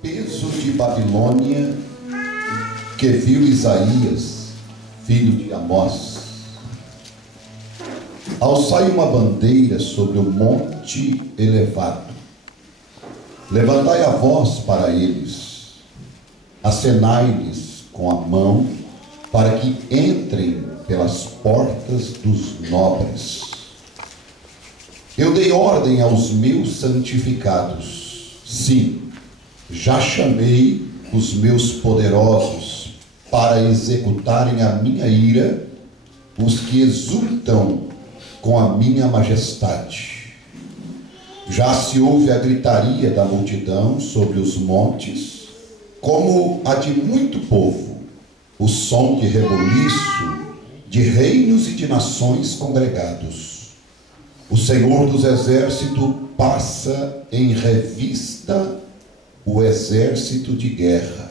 Peso de Babilônia que viu Isaías, filho de Amós. Alçai uma bandeira sobre o monte elevado, levantai a voz para eles, acenai-lhes com a mão, para que entrem pelas portas dos nobres. Eu dei ordem aos meus santificados, sim, já chamei os meus poderosos para executarem a minha ira, os que exultam com a minha majestade. Já se ouve a gritaria da multidão sobre os montes, como a de muito povo, o som de reboliço de reinos e de nações congregados. O Senhor dos exércitos passa em revista o exército de guerra.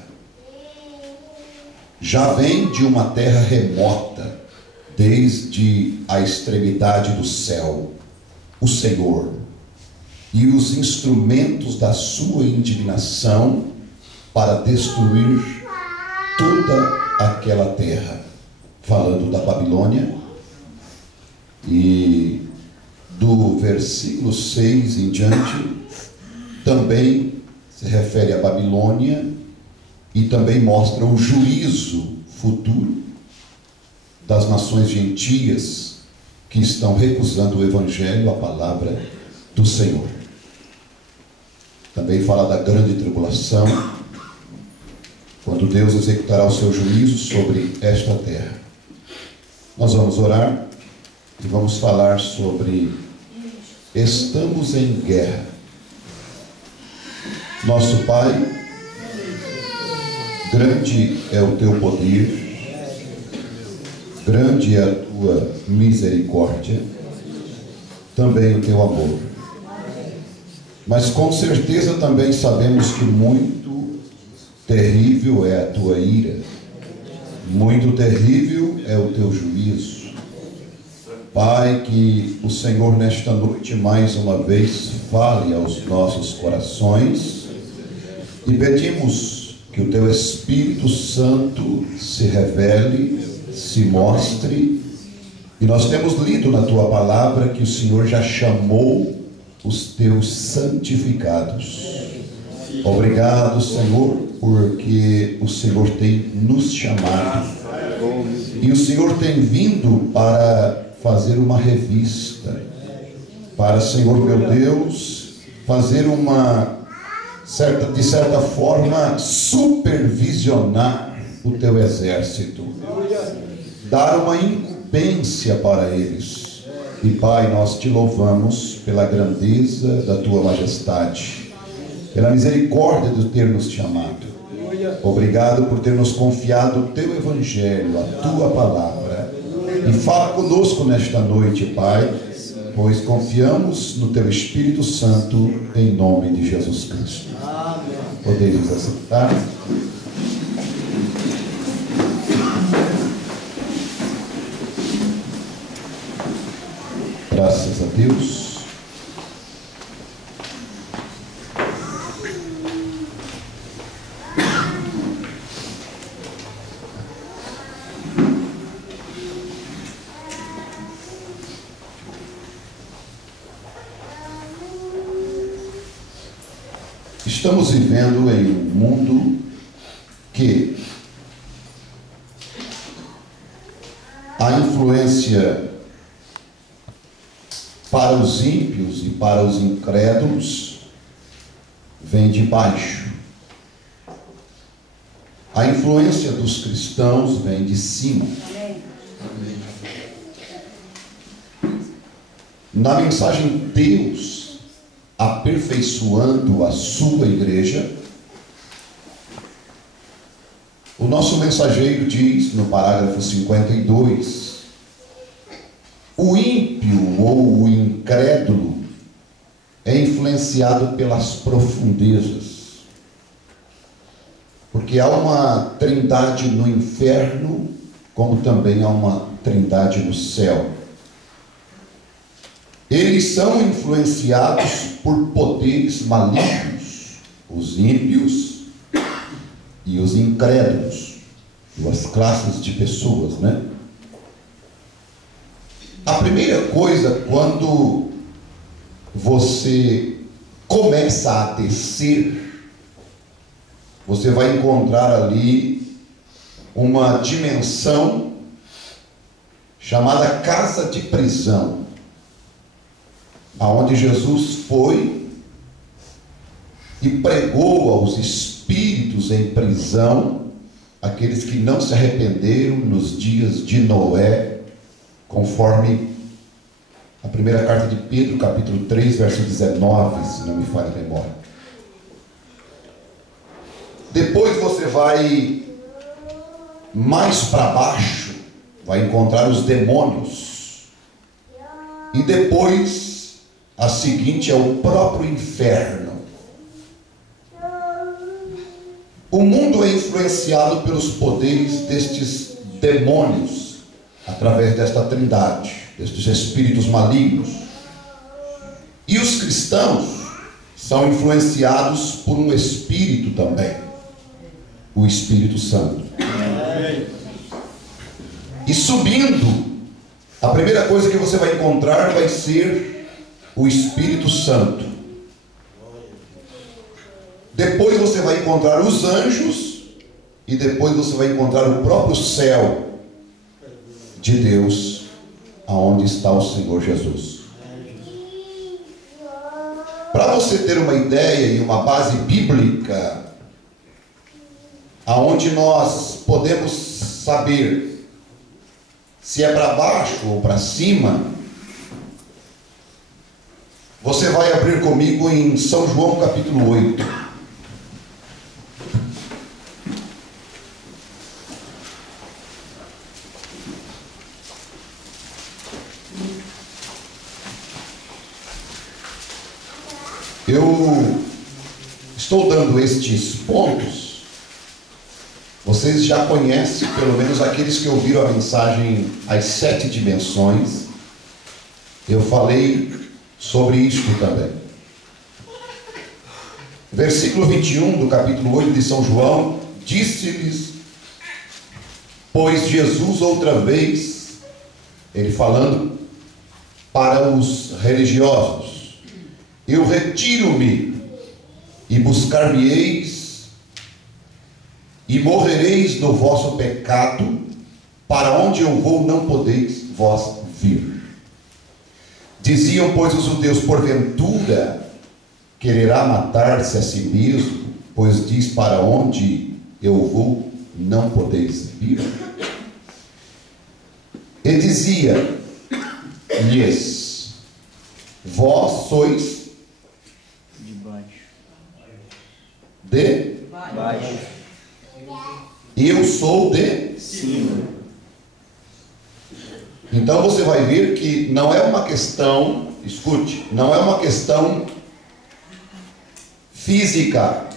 Já vem de uma terra remota, desde a extremidade do céu, o Senhor, e os instrumentos da sua indignação para destruir toda aquela terra. Falando da Babilônia, e do versículo 6 em diante, também se refere à Babilônia e também mostra o juízo futuro das nações gentias que estão recusando o Evangelho, a palavra do Senhor. Também fala da grande tribulação, quando Deus executará o seu juízo sobre esta terra. Nós vamos orar e vamos falar sobre estamos em guerra. Nosso Pai, grande é o teu poder, grande é a tua misericórdia, também o teu amor. Mas com certeza também sabemos que muito terrível é a tua ira, muito terrível é o teu juízo. Pai, que o Senhor nesta noite mais uma vez fale aos nossos corações, e pedimos que o teu Espírito Santo se revele, se mostre. E nós temos lido na tua palavra que o Senhor já chamou os teus santificados. Obrigado, Senhor, porque o Senhor tem nos chamado. E o Senhor tem vindo para fazer uma revista, para, Senhor meu Deus, fazer de certa forma, supervisionar o teu exército, dar uma incumbência para eles. E Pai, nós te louvamos pela grandeza da tua majestade, pela misericórdia de ter nos chamado. Obrigado por ter nos confiado o teu evangelho, a tua palavra. E fala conosco nesta noite, Pai, pois confiamos no teu Espírito Santo, em nome de Jesus Cristo. Podemos aceitar. Graças a Deus. Estamos vivendo em um mundo que a influência para os ímpios e para os incrédulos vem de baixo. A influência dos cristãos vem de cima. Na mensagem Deus aperfeiçoando a sua igreja, o nosso mensageiro diz no parágrafo 52: o ímpio ou o incrédulo é influenciado pelas profundezas, porque há uma trindade no inferno, como também há uma trindade no céu. Eles são influenciados por poderes malignos, os ímpios, e os incrédulos, duas classes de pessoas, né? A primeira coisa, quando você começa a descer, você vai encontrar ali uma dimensão chamada casa de prisão, aonde Jesus foi e pregou aos espíritos em prisão, aqueles que não se arrependeram nos dias de Noé, conforme a primeira carta de Pedro, capítulo 3, verso 19, se não me falha a memória. Depois você vai mais para baixo, vai encontrar os demônios. E depois, a seguinte é o próprio inferno. O mundo é influenciado pelos poderes destes demônios, através desta trindade, destes espíritos malignos. E os cristãos são influenciados por um espírito também, o Espírito Santo. E subindo, a primeira coisa que você vai encontrar vai ser o Espírito Santo. Depois você vai encontrar os anjos, e depois você vai encontrar o próprio céu de Deus, aonde está o Senhor Jesus. Para você ter uma ideia e uma base bíblica, aonde nós podemos saber se é para baixo ou para cima, você vai abrir comigo em São João capítulo 8. Eu estou dando estes pontos. Vocês já conhecem, pelo menos aqueles que ouviram a mensagem As 7 Dimensões. Eu falei sobre isto também. Versículo 21 do capítulo 8 de São João: disse-lhes, pois Jesus outra vez, ele falando para os religiosos: eu retiro-me e buscar-me-eis e morrereis no vosso pecado, para onde eu vou não podeis vós vir. Diziam, pois, os judeus: porventura quererá matar-se a si mesmo, pois diz, para onde eu vou não podeis vir? E dizia-lhes: vós sois de baixo. de Baixo. eu sou de Cima. Então você vai ver que não é uma questão, escute, não é uma questão física,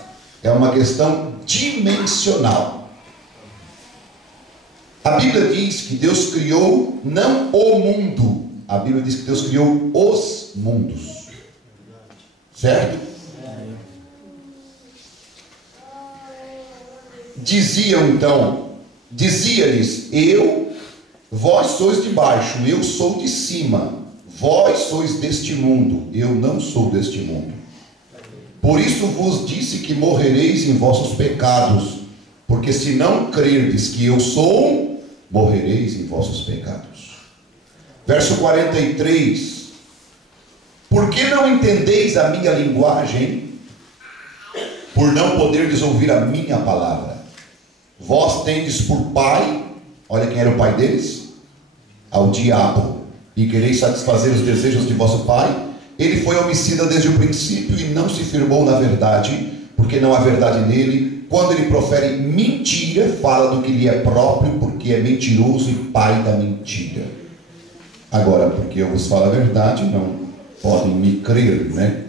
é uma questão dimensional. A Bíblia diz que Deus criou não o mundo, a Bíblia diz que Deus criou os mundos, certo? Dizia-lhes, vós sois de baixo, eu sou de cima, vós sois deste mundo, eu não sou deste mundo. Por isso vos disse que morrereis em vossos pecados, porque se não crerdes que eu sou, morrereis em vossos pecados. Verso 43: por que não entendeis a minha linguagem? Por não poderdes ouvir a minha palavra. Vós tendes por pai, olha quem era o pai deles, ao diabo, e quereis satisfazer os desejos de vosso pai. Ele foi homicida desde o princípio e não se firmou na verdade, porque não há verdade nele. Quando ele profere mentira, fala do que lhe é próprio, porque é mentiroso e pai da mentira. Agora, porque eu vos falo a verdade, não podem me crer, né?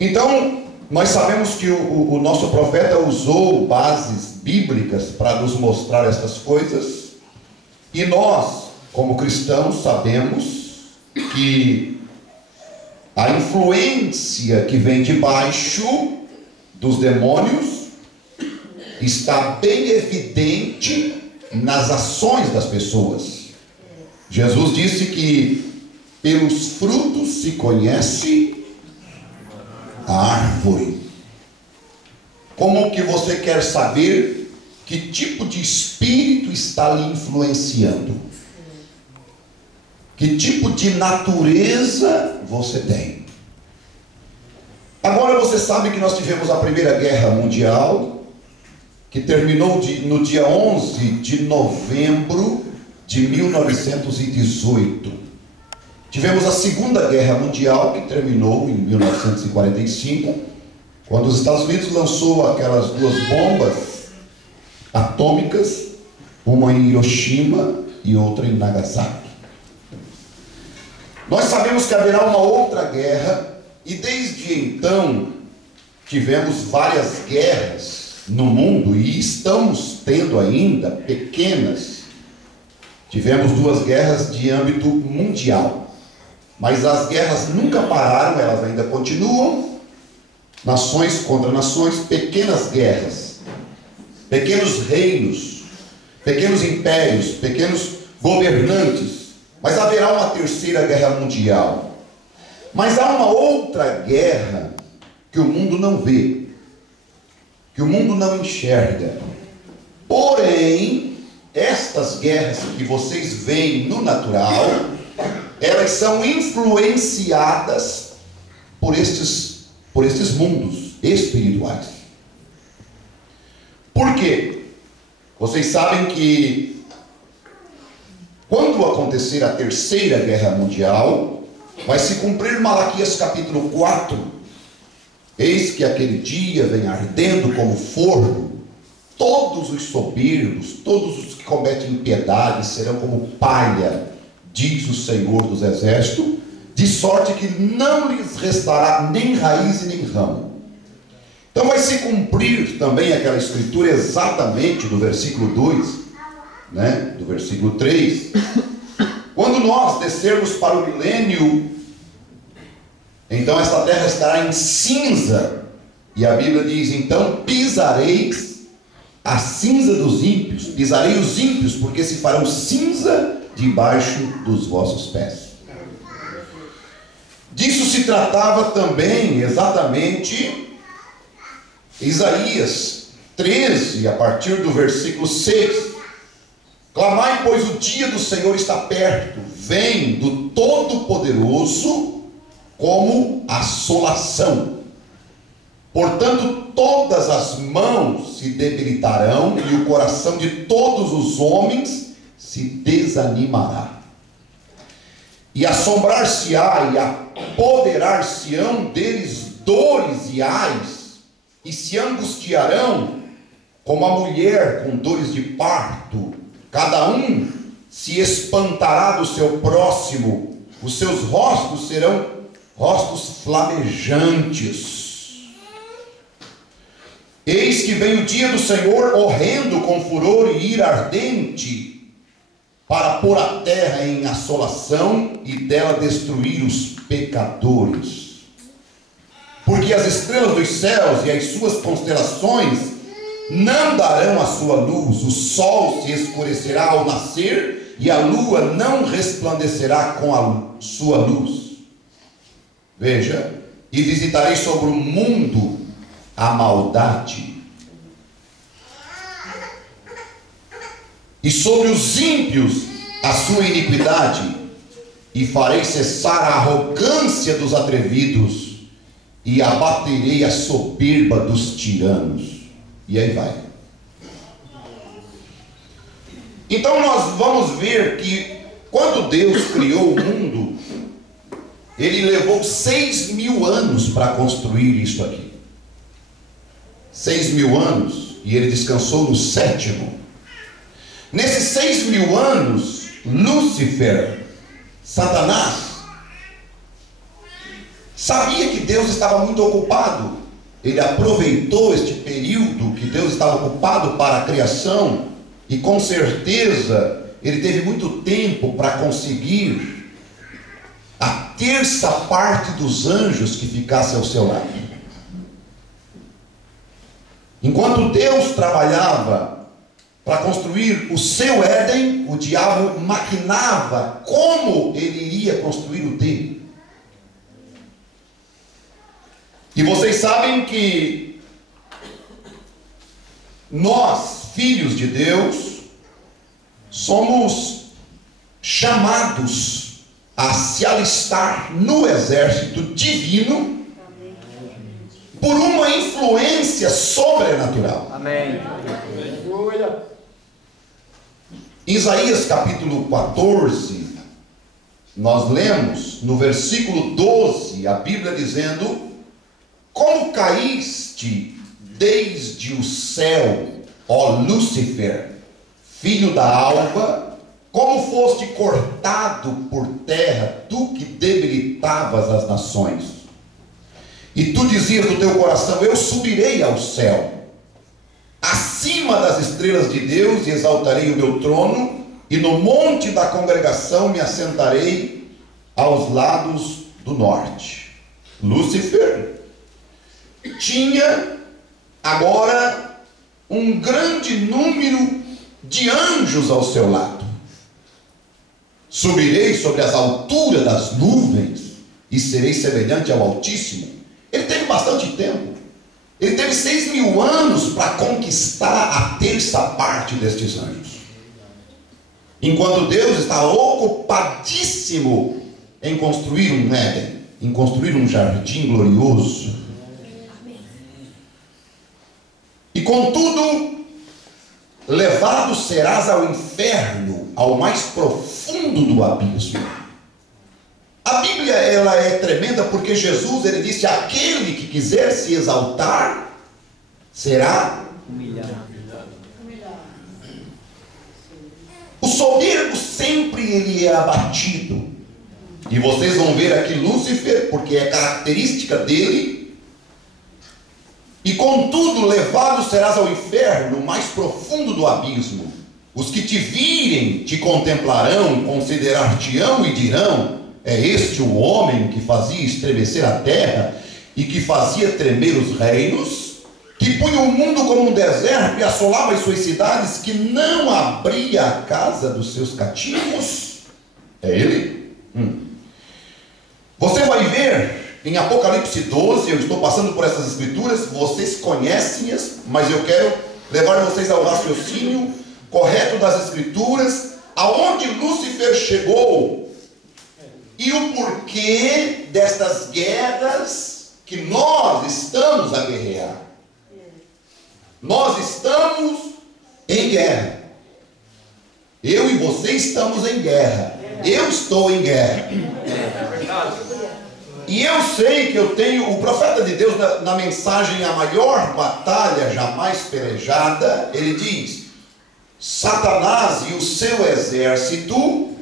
Então, nós sabemos que o nosso profeta usou bases bíblicas para nos mostrar essas coisas, e nós, como cristãos, sabemos que a influência que vem de baixo dos demônios está bem evidente nas ações das pessoas. Jesus disse que pelos frutos se conhece a árvore. Como que você quer saber que tipo de espírito está lhe influenciando? Que tipo de natureza você tem? Agora você sabe que nós tivemos a Primeira Guerra Mundial, que terminou no dia 11 de novembro de 1918. Tivemos a Segunda Guerra Mundial, que terminou em 1945, quando os Estados Unidos lançou aquelas duas bombas atômicas, uma em Hiroshima e outra em Nagasaki. Nós sabemos que haverá uma outra guerra, e desde então tivemos várias guerras no mundo, e estamos tendo ainda pequenas. Tivemos duas guerras de âmbito mundial, mas as guerras nunca pararam, elas ainda continuam. Nações contra nações, pequenas guerras, pequenos reinos, pequenos impérios, pequenos governantes. Mas haverá uma terceira guerra mundial. Mas há uma outra guerra que o mundo não vê, que o mundo não enxerga. Porém, estas guerras que vocês veem no natural, elas são influenciadas por estes mundos espirituais. Por quê? Vocês sabem que quando acontecer a terceira guerra mundial, vai se cumprir Malaquias capítulo 4. Eis que aquele dia vem ardendo como forno, todos os soberbos, todos os que cometem impiedade serão como palha, diz o Senhor dos Exércitos, de sorte que não lhes restará nem raiz e nem ramo. Então vai se cumprir também aquela escritura exatamente do versículo 2, do versículo 3, quando nós descermos para o milênio, então esta terra estará em cinza, e a Bíblia diz: então pisareis a cinza dos ímpios, pisarei os ímpios, porque se farão cinza debaixo dos vossos pés. Disso se tratava também exatamente Isaías 13, a partir do versículo 6. Clamai, pois o dia do Senhor está perto, vem do Todo-Poderoso como assolação. Portanto, todas as mãos se debilitarão e o coração de todos os homens se desanimará. E assombrar-se-á e apoderar-se-ão deles dores e ais, e se angustiarão como a mulher com dores de parto. Cada um se espantará do seu próximo, os seus rostos serão rostos flamejantes. Eis que vem o dia do Senhor horrendo com furor e ira ardente, para pôr a terra em assolação e dela destruir os pecadores. Porque as estrelas dos céus e as suas constelações não darão a sua luz, o sol se escurecerá ao nascer, e a lua não resplandecerá com a sua luz. Veja, e visitarei sobre o mundo a maldade, e sobre os ímpios a sua iniquidade, e farei cessar a arrogância dos atrevidos, e abaterei a soberba dos tiranos. E aí vai. Então nós vamos ver que quando Deus criou o mundo, Ele levou 6.000 anos para construir isso aqui. 6.000 anos, e Ele descansou no sétimo. Nesses 6.000 anos, Lúcifer, Satanás, sabia que Deus estava muito ocupado. Ele aproveitou este período que Deus estava ocupado para a criação, e com certeza ele teve muito tempo para conseguir a terça parte dos anjos que ficasse ao seu lado. Enquanto Deus trabalhava para construir o seu Éden, o diabo maquinava como ele iria construir o dele. E vocês sabem que nós, filhos de Deus, somos chamados a se alistar no exército divino por uma influência sobrenatural. Amém. Em Isaías capítulo 14, nós lemos no versículo 12 a Bíblia dizendo: como caíste desde o céu, ó Lúcifer, filho da alva, como foste cortado por terra, tu que debilitavas as nações. E tu dizias no teu coração: eu subirei ao céu, acima das estrelas de Deus, e exaltarei o meu trono, e no monte da congregação me assentarei aos lados do norte. Lúcifer tinha agora um grande número de anjos ao seu lado. Subirei sobre as alturas das nuvens e serei semelhante ao Altíssimo. Ele teve bastante tempo. Ele teve 6.000 anos para conquistar a terça parte destes anjos, enquanto Deus está ocupadíssimo em construir um Éden, em construir um jardim glorioso. E contudo, levado serás ao inferno, ao mais profundo do abismo. A Bíblia, ela é tremenda, porque Jesus, ele disse: aquele que quiser se exaltar será Humilhado. O soberbo sempre ele é abatido. E vocês vão ver aqui Lúcifer, porque é característica dele. E contudo, levado serás ao inferno, mais profundo do abismo. Os que te virem te contemplarão, considerar-te-ão e dirão: é este o homem que fazia estremecer a terra e que fazia tremer os reinos, que punha o mundo como um deserto e assolava as suas cidades, que não abria a casa dos seus cativos? É ele? Você vai ver em Apocalipse 12, eu estou passando por essas escrituras, vocês conhecem-as, mas eu quero levar vocês ao raciocínio correto das escrituras, aonde Lúcifer chegou e o porquê destas guerras que nós estamos a guerrear. Nós estamos em guerra. Eu e você estamos em guerra. Eu estou em guerra. E eu sei que eu tenho, o profeta de Deus, na mensagem A Maior Batalha Jamais Pelejada, ele diz: Satanás e o seu exército,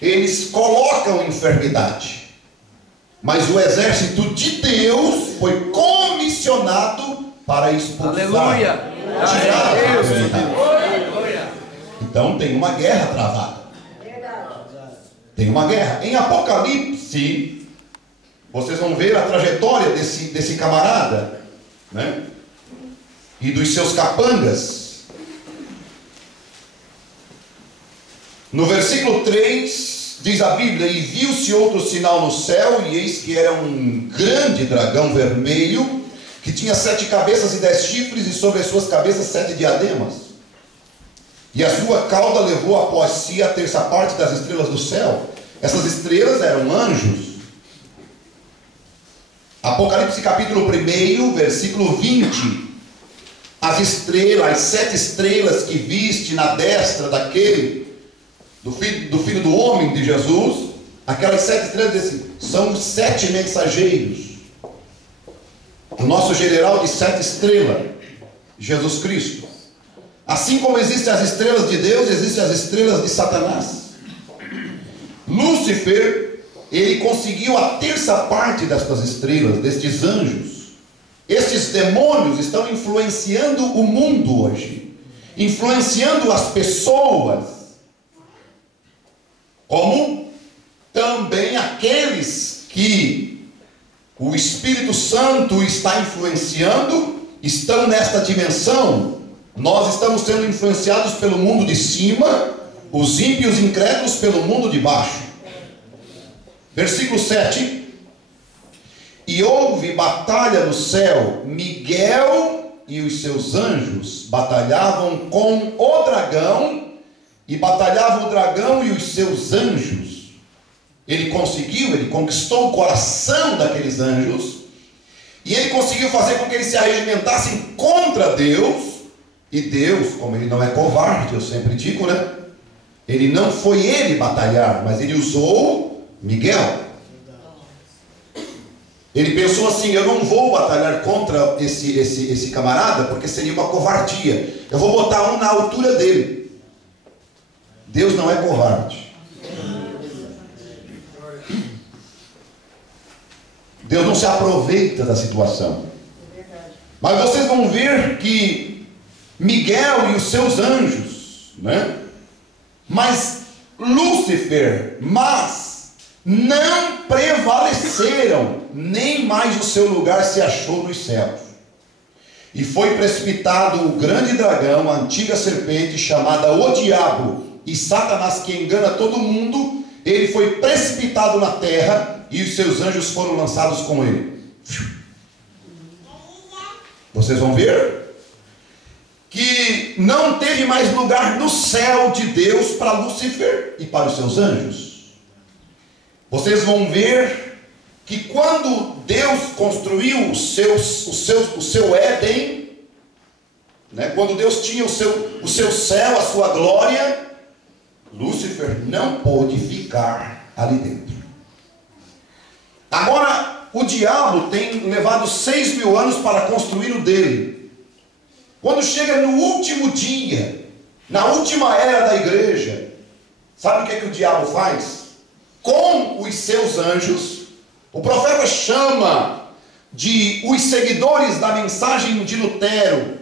eles colocam enfermidade, mas o exército de Deus foi comissionado para expulsar. Aleluia! Tirar a enfermidade. Então tem uma guerra travada. Tem uma guerra. Em Apocalipse, vocês vão ver a trajetória desse camarada, né? E dos seus capangas. No versículo 3, diz a Bíblia: e viu-se outro sinal no céu, e eis que era um grande dragão vermelho, que tinha 7 cabeças e 10 chifres, e sobre as suas cabeças 7 diademas. E a sua cauda levou após si a terça parte das estrelas do céu. Essas estrelas eram anjos. Apocalipse capítulo 1, versículo 20. As estrelas, as 7 estrelas que viste na destra daquele, do filho do homem de Jesus, aquelas 7 estrelas são os 7 mensageiros. O nosso general de 7 estrelas, Jesus Cristo. Assim como existem as estrelas de Deus, existem as estrelas de Satanás. Lúcifer, ele conseguiu a terça parte destas estrelas, destes anjos. Estes demônios estão influenciando o mundo hoje, influenciando as pessoas, como também aqueles que o Espírito Santo está influenciando, estão nesta dimensão, nós estamos sendo influenciados pelo mundo de cima, os ímpios incrédulos pelo mundo de baixo. Versículo 7. E houve batalha no céu, Miguel e os seus anjos batalhavam com o dragão, e batalhava o dragão e os seus anjos. Ele conquistou o coração daqueles anjos, e ele conseguiu fazer com que eles se arregimentassem contra Deus. E Deus, como ele não é covarde, eu sempre digo, né? Não foi ele batalhar, mas ele usou Miguel. Ele pensou assim: eu não vou batalhar contra esse camarada, porque seria uma covardia. Eu vou botar um na altura dele. Deus não é covarde. Deus não se aproveita da situação. Mas vocês vão ver que Miguel e os seus anjos, né? Mas Lúcifer, não prevaleceram, nem mais o seu lugar se achou nos céus. E foi precipitado o grande dragão, a antiga serpente, chamada o Diabo e Satanás, que engana todo mundo. Ele foi precipitado na terra, e os seus anjos foram lançados com ele. Vocês vão ver que não teve mais lugar no céu de Deus para Lúcifer e para os seus anjos. Vocês vão ver que quando Deus construiu o seu Éden, né, quando Deus tinha o seu céu, a sua glória, Lúcifer não pôde ficar ali dentro. Agora, o diabo tem levado 6.000 anos para construir o dele. Quando chega no último dia, na última era da igreja, sabe o que o diabo faz? Com os seus anjos, o profeta chama de os seguidores da mensagem de Lutero,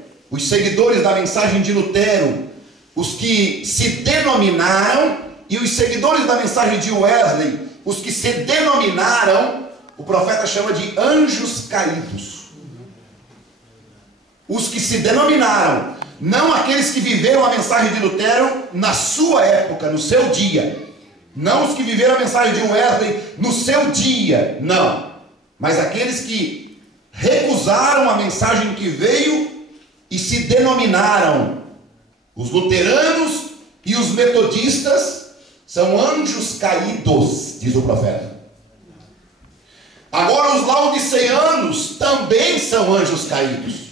os que se denominaram, e os seguidores da mensagem de Wesley, os que se denominaram, o profeta chama de anjos caídos. Os que se denominaram, não aqueles que viveram a mensagem de Lutero na sua época, no seu dia, não os que viveram a mensagem de Wesley no seu dia, não, mas aqueles que recusaram a mensagem que veio e se denominaram. Os luteranos e os metodistas são anjos caídos, diz o profeta. Agora os laodiceanos também são anjos caídos.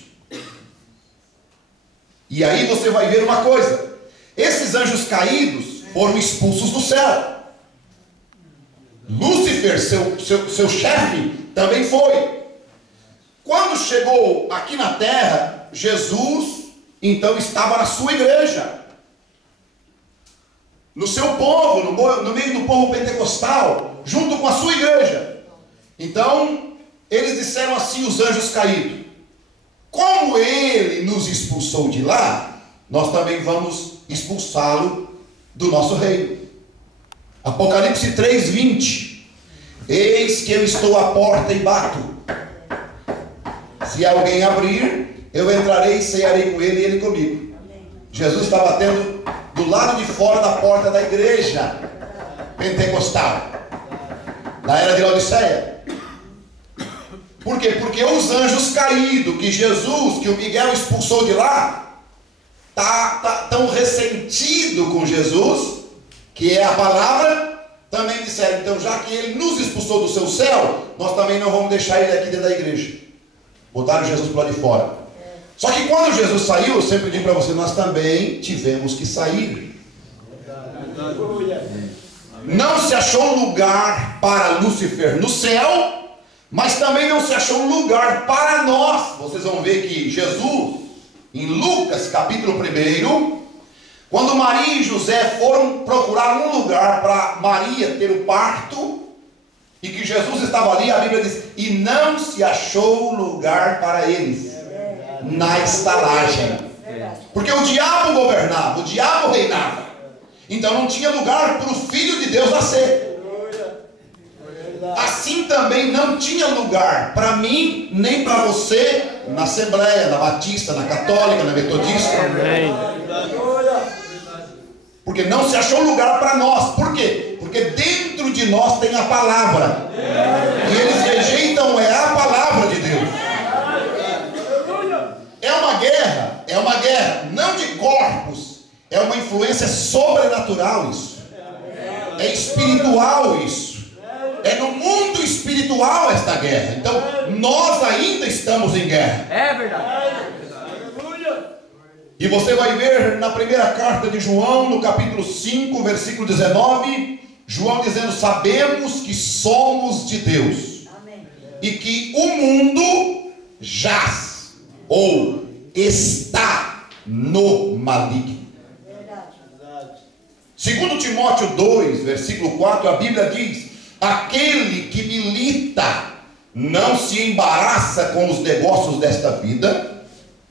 E aí você vai ver uma coisa: esses anjos caídos foram expulsos do céu. Lúcifer, seu chefe, também foi. Quando chegou aqui na terra, Jesus então estava na sua igreja, no seu povo, no meio do povo pentecostal, junto com a sua igreja. Então eles disseram assim, os anjos caídos: como ele nos expulsou de lá, nós também vamos expulsá-lo do nosso reino. Apocalipse 3:20: eis que eu estou à porta e bato. Se alguém abrir, eu entrarei e cearei com ele e ele comigo. Jesus está batendo do lado de fora da porta da igreja pentecostal, na era de Laodiceia. Por quê? Porque os anjos caídos que o Miguel expulsou de lá, tão ressentido com Jesus, que é a palavra, também disseram: então, já que ele nos expulsou do seu céu, nós também não vamos deixar ele aqui dentro da igreja. Botaram Jesus para lá de fora. Só que quando Jesus saiu, eu sempre digo para você, nós também tivemos que sair. Não se achou lugar para Lúcifer no céu, mas também não se achou lugar para nós. Vocês vão ver que Jesus, em Lucas capítulo 1, quando Maria e José foram procurar um lugar para Maria ter o parto, e que Jesus estava ali, a Bíblia diz: e não se achou lugar para eles na estalagem. Porque o diabo governava, o diabo reinava. Então não tinha lugar para o Filho de Deus nascer. Assim também não tinha lugar para mim, nem para você, na Assembleia, na Batista, na Católica, na Metodista. Porque não se achou lugar para nós. Por quê? Porque dentro de nós tem a palavra. E eles rejeitam a palavra de Deus. É uma guerra, não de corpos. É uma influência sobrenatural isso. É espiritual isso. É no mundo espiritual esta guerra. Então, nós ainda estamos em guerra. É verdade. E você vai ver na primeira carta de João, no capítulo 5, versículo 19, João dizendo: sabemos que somos de Deus. Amém. E que o mundo jaz ou está no maligno. Segundo Timóteo 2, versículo 4, a Bíblia diz: aquele que milita não se embaraça com os negócios desta vida,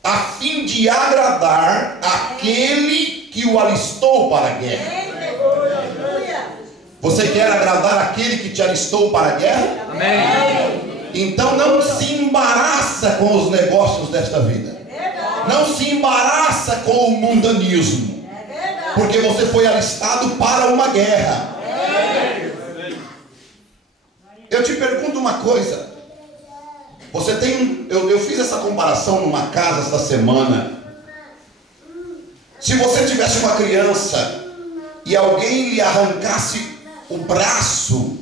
a fim de agradar aquele que o alistou para a guerra. Você quer agradar aquele que te alistou para a guerra? Amém. Então não se embaraça com os negócios desta vida. Não se embaraça com o mundanismo. Porque você foi alistado para uma guerra. Eu te pergunto uma coisa. Você tem eu fiz essa comparação numa casa esta semana. Se você tivesse uma criança e alguém lhe arrancasse o braço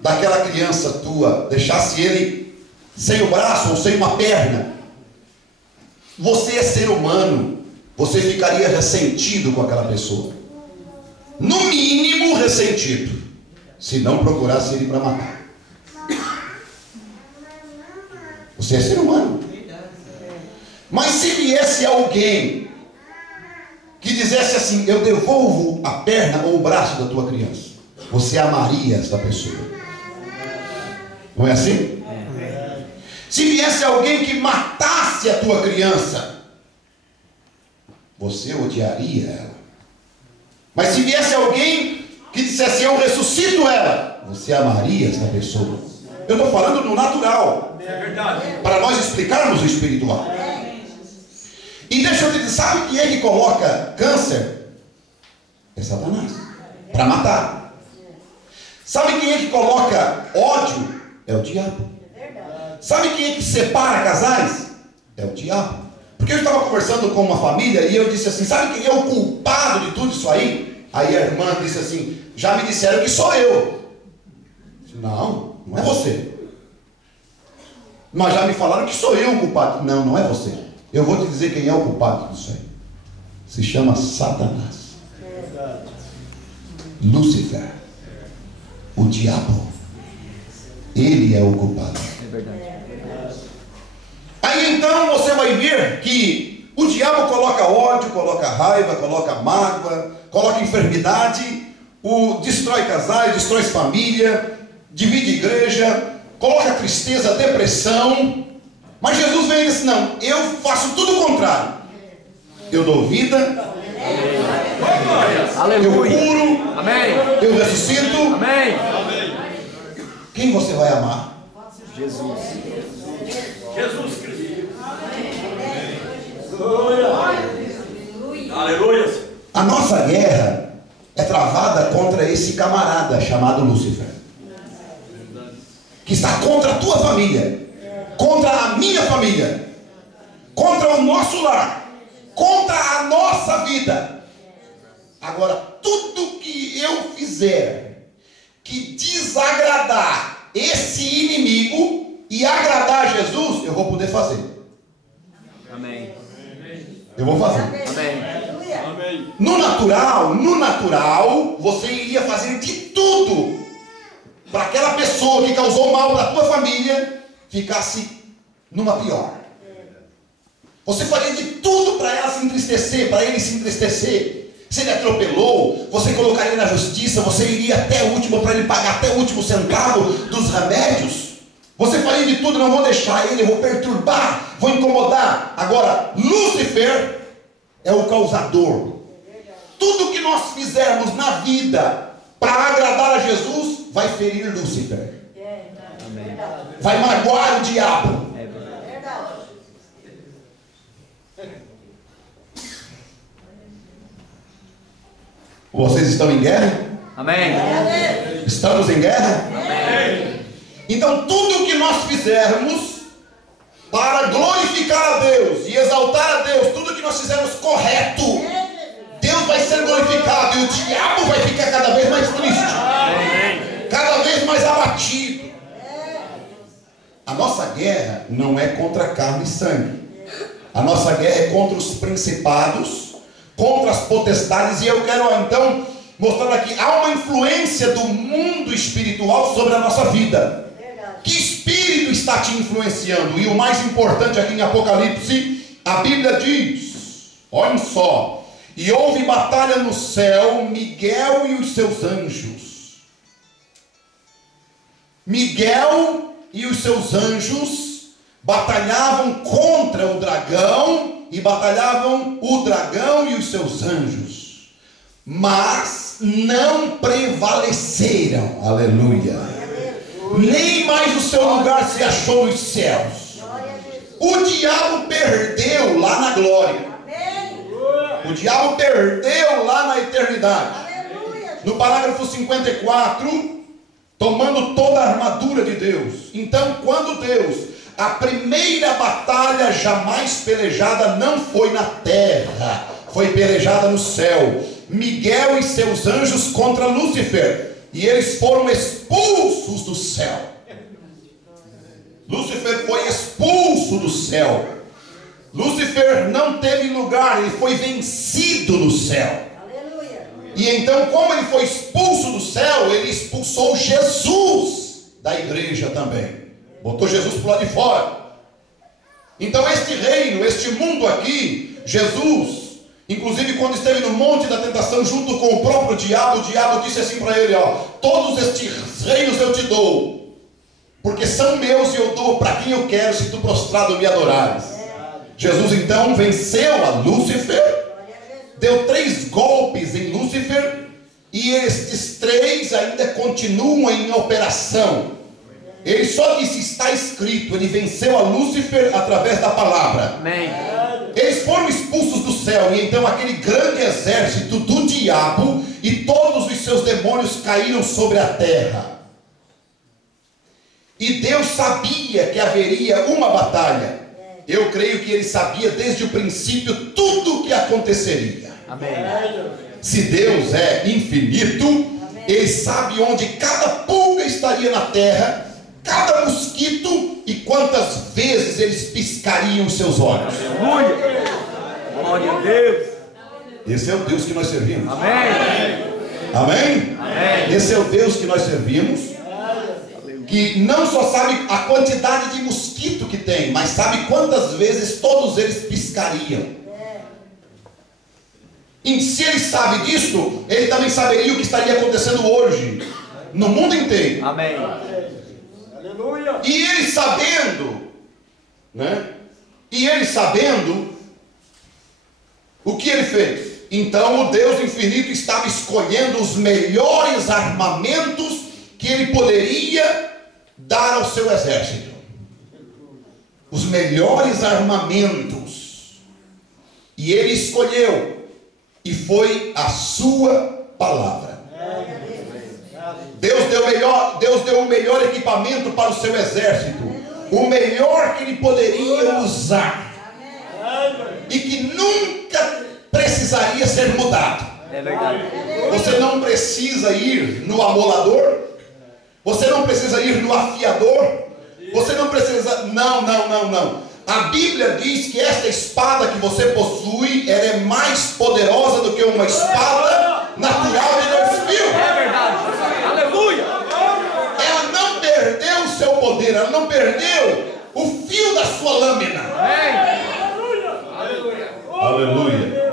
daquela criança tua, deixasse ele sem o braço ou sem uma perna, você é ser humano, você ficaria ressentido com aquela pessoa. No mínimo ressentido, se não procurasse ele para matar. Você é ser humano. Mas se viesse alguém que dissesse assim: eu devolvo a perna ou o braço da tua criança, você amaria essa pessoa. Não é assim? Se viesse alguém que matasse a tua criança, você odiaria ela. Mas se viesse alguém que dissesse: eu ressuscito ela, você amaria essa pessoa. Eu estou falando do natural. É verdade. Para nós explicarmos o espiritual. E deixa eu te dizer, sabe quem é que coloca câncer? É Satanás. Para matar. Sabe quem é que coloca ódio? É o diabo. Sabe quem é que separa casais? É o diabo. Porque eu estava conversando com uma família e eu disse assim: sabe quem é o culpado de tudo isso aí? Aí a irmã disse assim: já me disseram que sou eu. Não, não é você. Mas já me falaram que sou eu o culpado. Não, não é você. Eu vou te dizer quem é o culpado disso aí. Se chama Satanás. Lúcifer. O diabo. Ele é o culpado. É verdade. Aí então você vai ver que o diabo coloca ódio, coloca raiva, coloca mágoa, coloca enfermidade, destrói casais, destrói família, divide igreja, coloca tristeza, depressão. Mas Jesus vem e diz: não, eu faço tudo o contrário. Eu dou vida, aleluia, eu curo, amém, eu ressuscito, amém. Quem você vai amar? Jesus. Jesus Cristo. Aleluia. A nossa guerra é travada contra esse camarada chamado Lúcifer, que está contra a tua família, contra a minha família, contra o nosso lar, contra a nossa vida. Agora, tudo que eu fizer que desagradar esse inimigo e agradar a Jesus, eu vou poder fazer. Amém. Eu vou fazer. Amém. No natural, você iria fazer de tudo para aquela pessoa que causou mal para a tua família ficasse numa pior. Você faria de tudo para ela se entristecer, para ele se entristecer. Se ele atropelou, você colocaria na justiça, você iria até o último para ele pagar até o último centavo dos remédios. Você faria de tudo: não vou deixar ele, vou perturbar, vou incomodar. Agora, Lúcifer é o causador. Tudo que nós fizermos na vida para agradar a Jesus, vai ferir Lúcifer. Amém. Vai magoar o diabo. É verdade. Vocês estão em guerra? Amém. Estamos em guerra? Amém. Então tudo que nós fizermos para glorificar a Deus e exaltar a Deus, tudo que nós fizermos correto, Deus vai ser glorificado e o diabo vai ficar cada vez mais triste, cada vez mais abatido. A nossa guerra não é contra carne e sangue. A nossa guerra é contra os principados, contra as potestades. E eu quero então mostrar aqui, há uma influência do mundo espiritual sobre a nossa vida. Que espírito está te influenciando? E o mais importante aqui em Apocalipse, a Bíblia diz, olhem só: e houve batalha no céu, Miguel e os seus anjos. Miguel e os seus anjos batalhavam contra o dragão, e batalhavam o dragão e os seus anjos, mas não prevaleceram. Aleluia. Nem mais o seu lugar se achou nos céus. O diabo perdeu lá na glória. O diabo perdeu lá na eternidade. No parágrafo 54, tomando toda a armadura de Deus. Então, quando Deus, a primeira batalha jamais pelejada não foi na terra, foi pelejada no céu. Miguel e seus anjos contra Lúcifer, e eles foram expulsos do céu. Lúcifer foi expulso do céu. Lúcifer não teve lugar, ele foi vencido no céu. E então, como ele foi expulso do céu, ele expulsou Jesus da igreja também. Botou Jesus para o lado de fora. Então este reino, este mundo aqui, Jesus, inclusive quando esteve no monte da tentação junto com o próprio diabo, o diabo disse assim para ele, ó: todos estes reinos eu te dou, porque são meus, e eu dou para quem eu quero, se tu prostrado me adorares. Jesus então venceu a Lúcifer, deu 3 golpes em Lúcifer, e estes 3 ainda continuam em operação. Ele só disse: está escrito. Ele venceu a Lúcifer através da palavra. Amém. Eles foram expulsos do céu, e então aquele grande exército do diabo e todos os seus demônios caíram sobre a terra. E Deus sabia que haveria uma batalha. Eu creio que ele sabia desde o princípio tudo o que aconteceria. Amém. Se Deus é infinito, ele sabe onde cada pulga estaria na terra, cada mosquito, e quantas vezes eles piscariam os seus olhos. Aleluia. Glória a Deus. Esse é o Deus que nós servimos. Amém. Amém? Amém. Esse é o Deus que nós servimos, que não só sabe a quantidade de mosquito que tem, mas sabe quantas vezes todos eles piscariam. E se ele sabe disso, ele também saberia o que estaria acontecendo hoje no mundo inteiro. Amém. E ele sabendo, né? E ele sabendo, o que ele fez? Então o Deus infinito estava escolhendo os melhores armamentos que ele poderia dar ao seu exército. Os melhores armamentos. E ele escolheu, e foi a sua palavra. Deus deu o melhor equipamento para o seu exército, o melhor que ele poderia usar, e que nunca precisaria ser mudado. É verdade. Você não precisa ir no amolador, você não precisa ir no afiador, você não precisa, não. A Bíblia diz que esta espada que você possui, ela é mais poderosa do que uma espada natural de 2000. É verdade. Aleluia. Ela não perdeu o seu poder, ela não perdeu o fio da sua lâmina. Amém. Aleluia.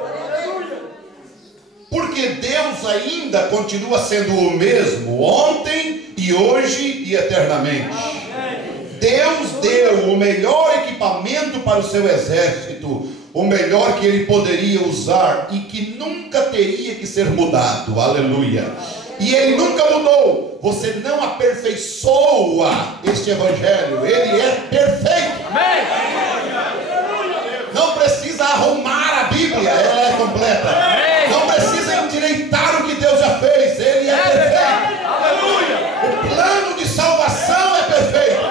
Porque Deus ainda continua sendo o mesmo ontem e hoje e eternamente. Deus deu o melhor equipamento para o seu exército, o melhor que ele poderia usar e que nunca teria que ser mudado. Aleluia. E ele nunca mudou. Você não aperfeiçoa este evangelho. Ele é perfeito. Amém. Não precisa arrumar a Bíblia, ela é completa. Amém. Não precisa endireitar o que Deus já fez, ele é perfeito. Aleluia. O plano de salvação é perfeito.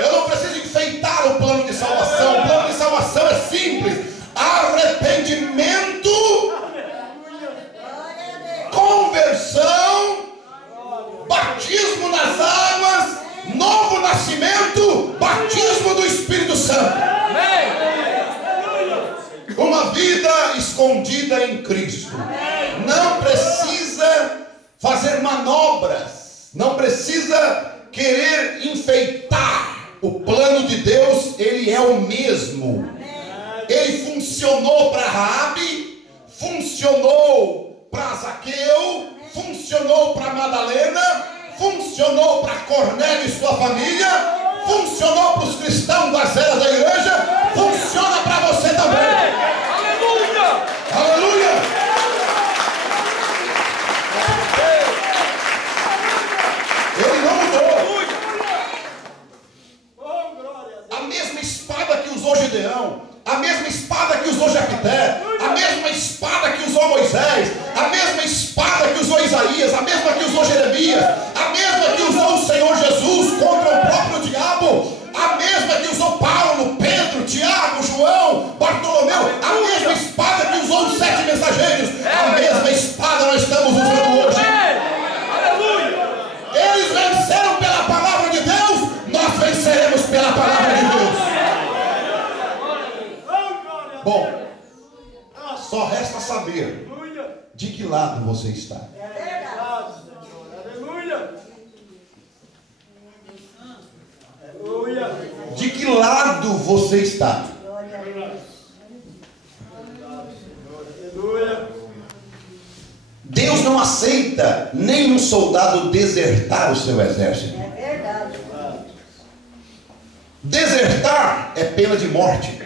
Eu não preciso enfeitar o plano de salvação. O plano de salvação é simples: arrependimento, conversão, batismo nas águas, novo nascimento, batismo do Espírito Santo. Uma vida escondida em Cristo. Não precisa fazer manobras, não precisa querer enfeitar. O plano de Deus, ele é o mesmo. Ele funcionou para Raabe, funcionou para Zaqueu, funcionou para Madalena, funcionou para Cornélio e sua família, funcionou para os cristãos das eras da igreja, funciona para você também. Aleluia. Aleluia! Ele não mudou. A mesma espada que usou Gideão, a mesma espada que usou Jefté, a mesma espada que usou Moisés, a mesma espada que usou Isaías, a mesma que usou Jeremias, a mesma que usou o Senhor Jesus contra o próprio diabo, a mesma que usou Paulo, Pedro, Tiago, João, Bartolomeu, a mesma espada que usou os 7 mensageiros, a mesma espada nós estamos usando hoje. Eles venceram pela palavra de Deus, nós venceremos pela palavra de Deus. Bom, só resta saber de que lado você está. De que lado você está? Deus não aceita nenhum soldado desertar o seu exército. É verdade. Desertar é pena de morte.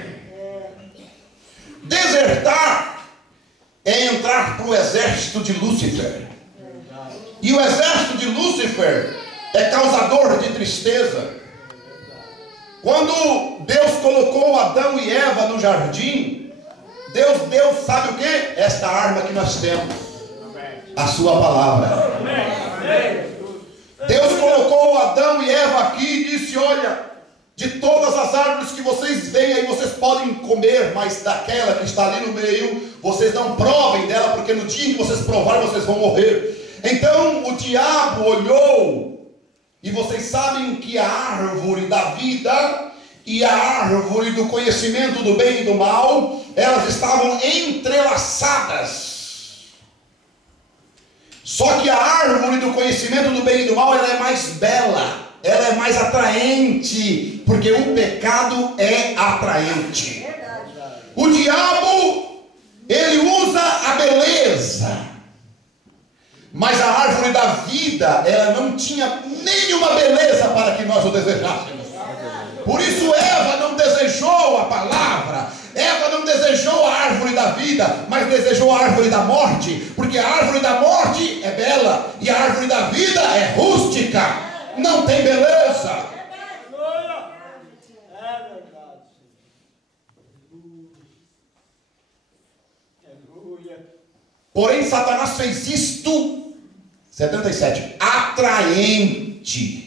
Desertar é entrar para o exército de Lúcifer. E o exército de Lúcifer é causador de tristeza. Quando Deus colocou Adão e Eva no jardim, Deus deu, sabe o que? Esta arma que nós temos, a sua palavra. Deus colocou Adão e Eva aqui e disse: olha, de todas as árvores que vocês veem aí, vocês podem comer, mas daquela que está ali no meio, vocês não provem dela, porque no dia em que vocês provarem, vocês vão morrer. Então o diabo olhou, e vocês sabem que a árvore da vida e a árvore do conhecimento do bem e do mal, elas estavam entrelaçadas. Só que a árvore do conhecimento do bem e do mal, ela é mais bela, ela é mais atraente, porque o pecado é atraente. O diabo, ele usa a beleza, mas a árvore da vida, ela não tinha nenhuma beleza para que nós o desejássemos. Por isso Eva não desejou a palavra, Eva não desejou a árvore da vida, mas desejou a árvore da morte, porque a árvore da morte é bela, e a árvore da vida é rústica, não tem beleza. Porém Satanás fez isto, 77, atraente.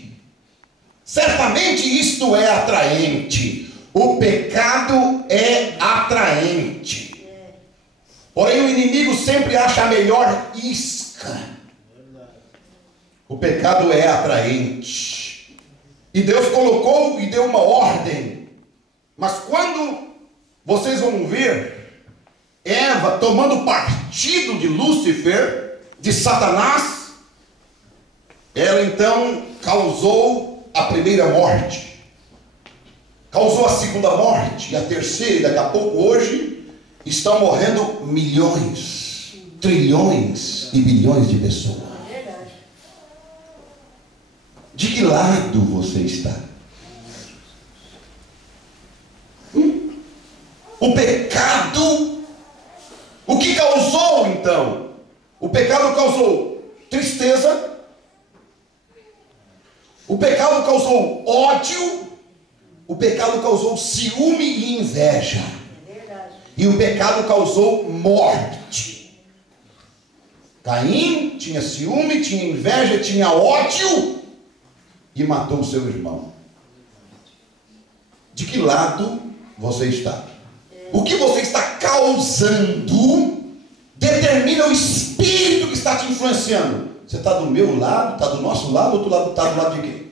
Certamente isto é atraente. O pecado é atraente. Porém o inimigo sempre acha a melhor isca. O pecado é atraente. E Deus colocou e deu uma ordem. Mas quando vocês vão ver Eva tomando partido de Lúcifer, de Satanás, ela então causou a primeira morte, causou a segunda morte, e a terceira, e daqui a pouco hoje estão morrendo milhões, trilhões e bilhões de pessoas. De que lado você está? O pecado, o que causou então? O pecado causou tristeza. O pecado causou ódio. O pecado causou ciúme e inveja. E o pecado causou morte. Caim tinha ciúme, tinha inveja, tinha ódio e matou o seu irmão. De que lado você está? O que você está causando determina o espírito que está te influenciando. Você está do meu lado, está do nosso lado, ou está do lado de quem?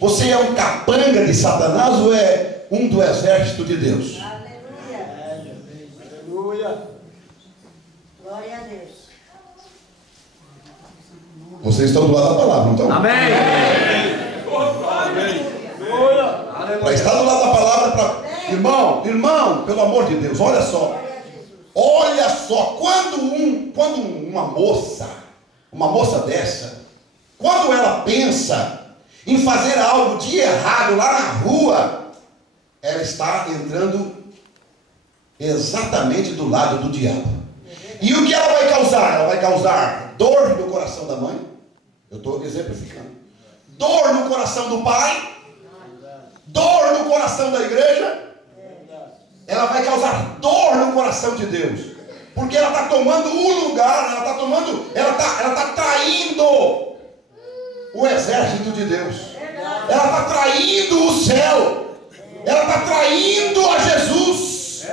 Você é um capanga de Satanás ou é um do exército de Deus? Aleluia. Aleluia. Glória a Deus. Vocês estão do lado da palavra, não estão? Amém. Para estar do lado da palavra, para... irmão, pelo amor de Deus, olha só. Olha só, quando uma moça dessa, quando ela pensa em fazer algo de errado lá na rua, ela está entrando exatamente do lado do diabo. E o que ela vai causar? Ela vai causar dor no coração da mãe. Eu estou exemplificando. Dor no coração do pai. Dor no coração da igreja. Ela vai causar dor no coração de Deus. Porque ela está tomando o lugar, ela está traindo o exército de Deus. Ela está traindo o céu. Ela está traindo a Jesus.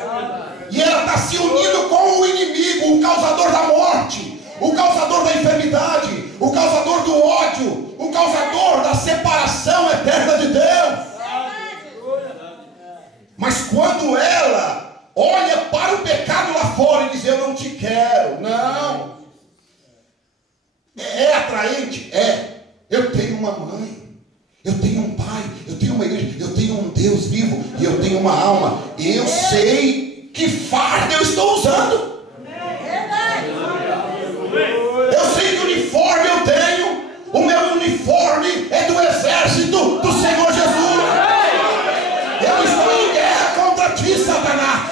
E ela está se unindo com o inimigo, o causador da morte, o causador da enfermidade, o causador do ódio, o causador da separação eterna de Deus. Mas quando ela olha para o pecado lá fora e diz: eu não te quero, não. É atraente? É. Eu tenho uma mãe, eu tenho um pai, eu tenho uma igreja, eu tenho um Deus vivo e eu tenho uma alma. Eu sei que fardo eu estou usando. Eu sei que uniforme eu tenho. O meu uniforme é do exército do Senhor Jesus. Eu estou em guerra contra ti, Satanás.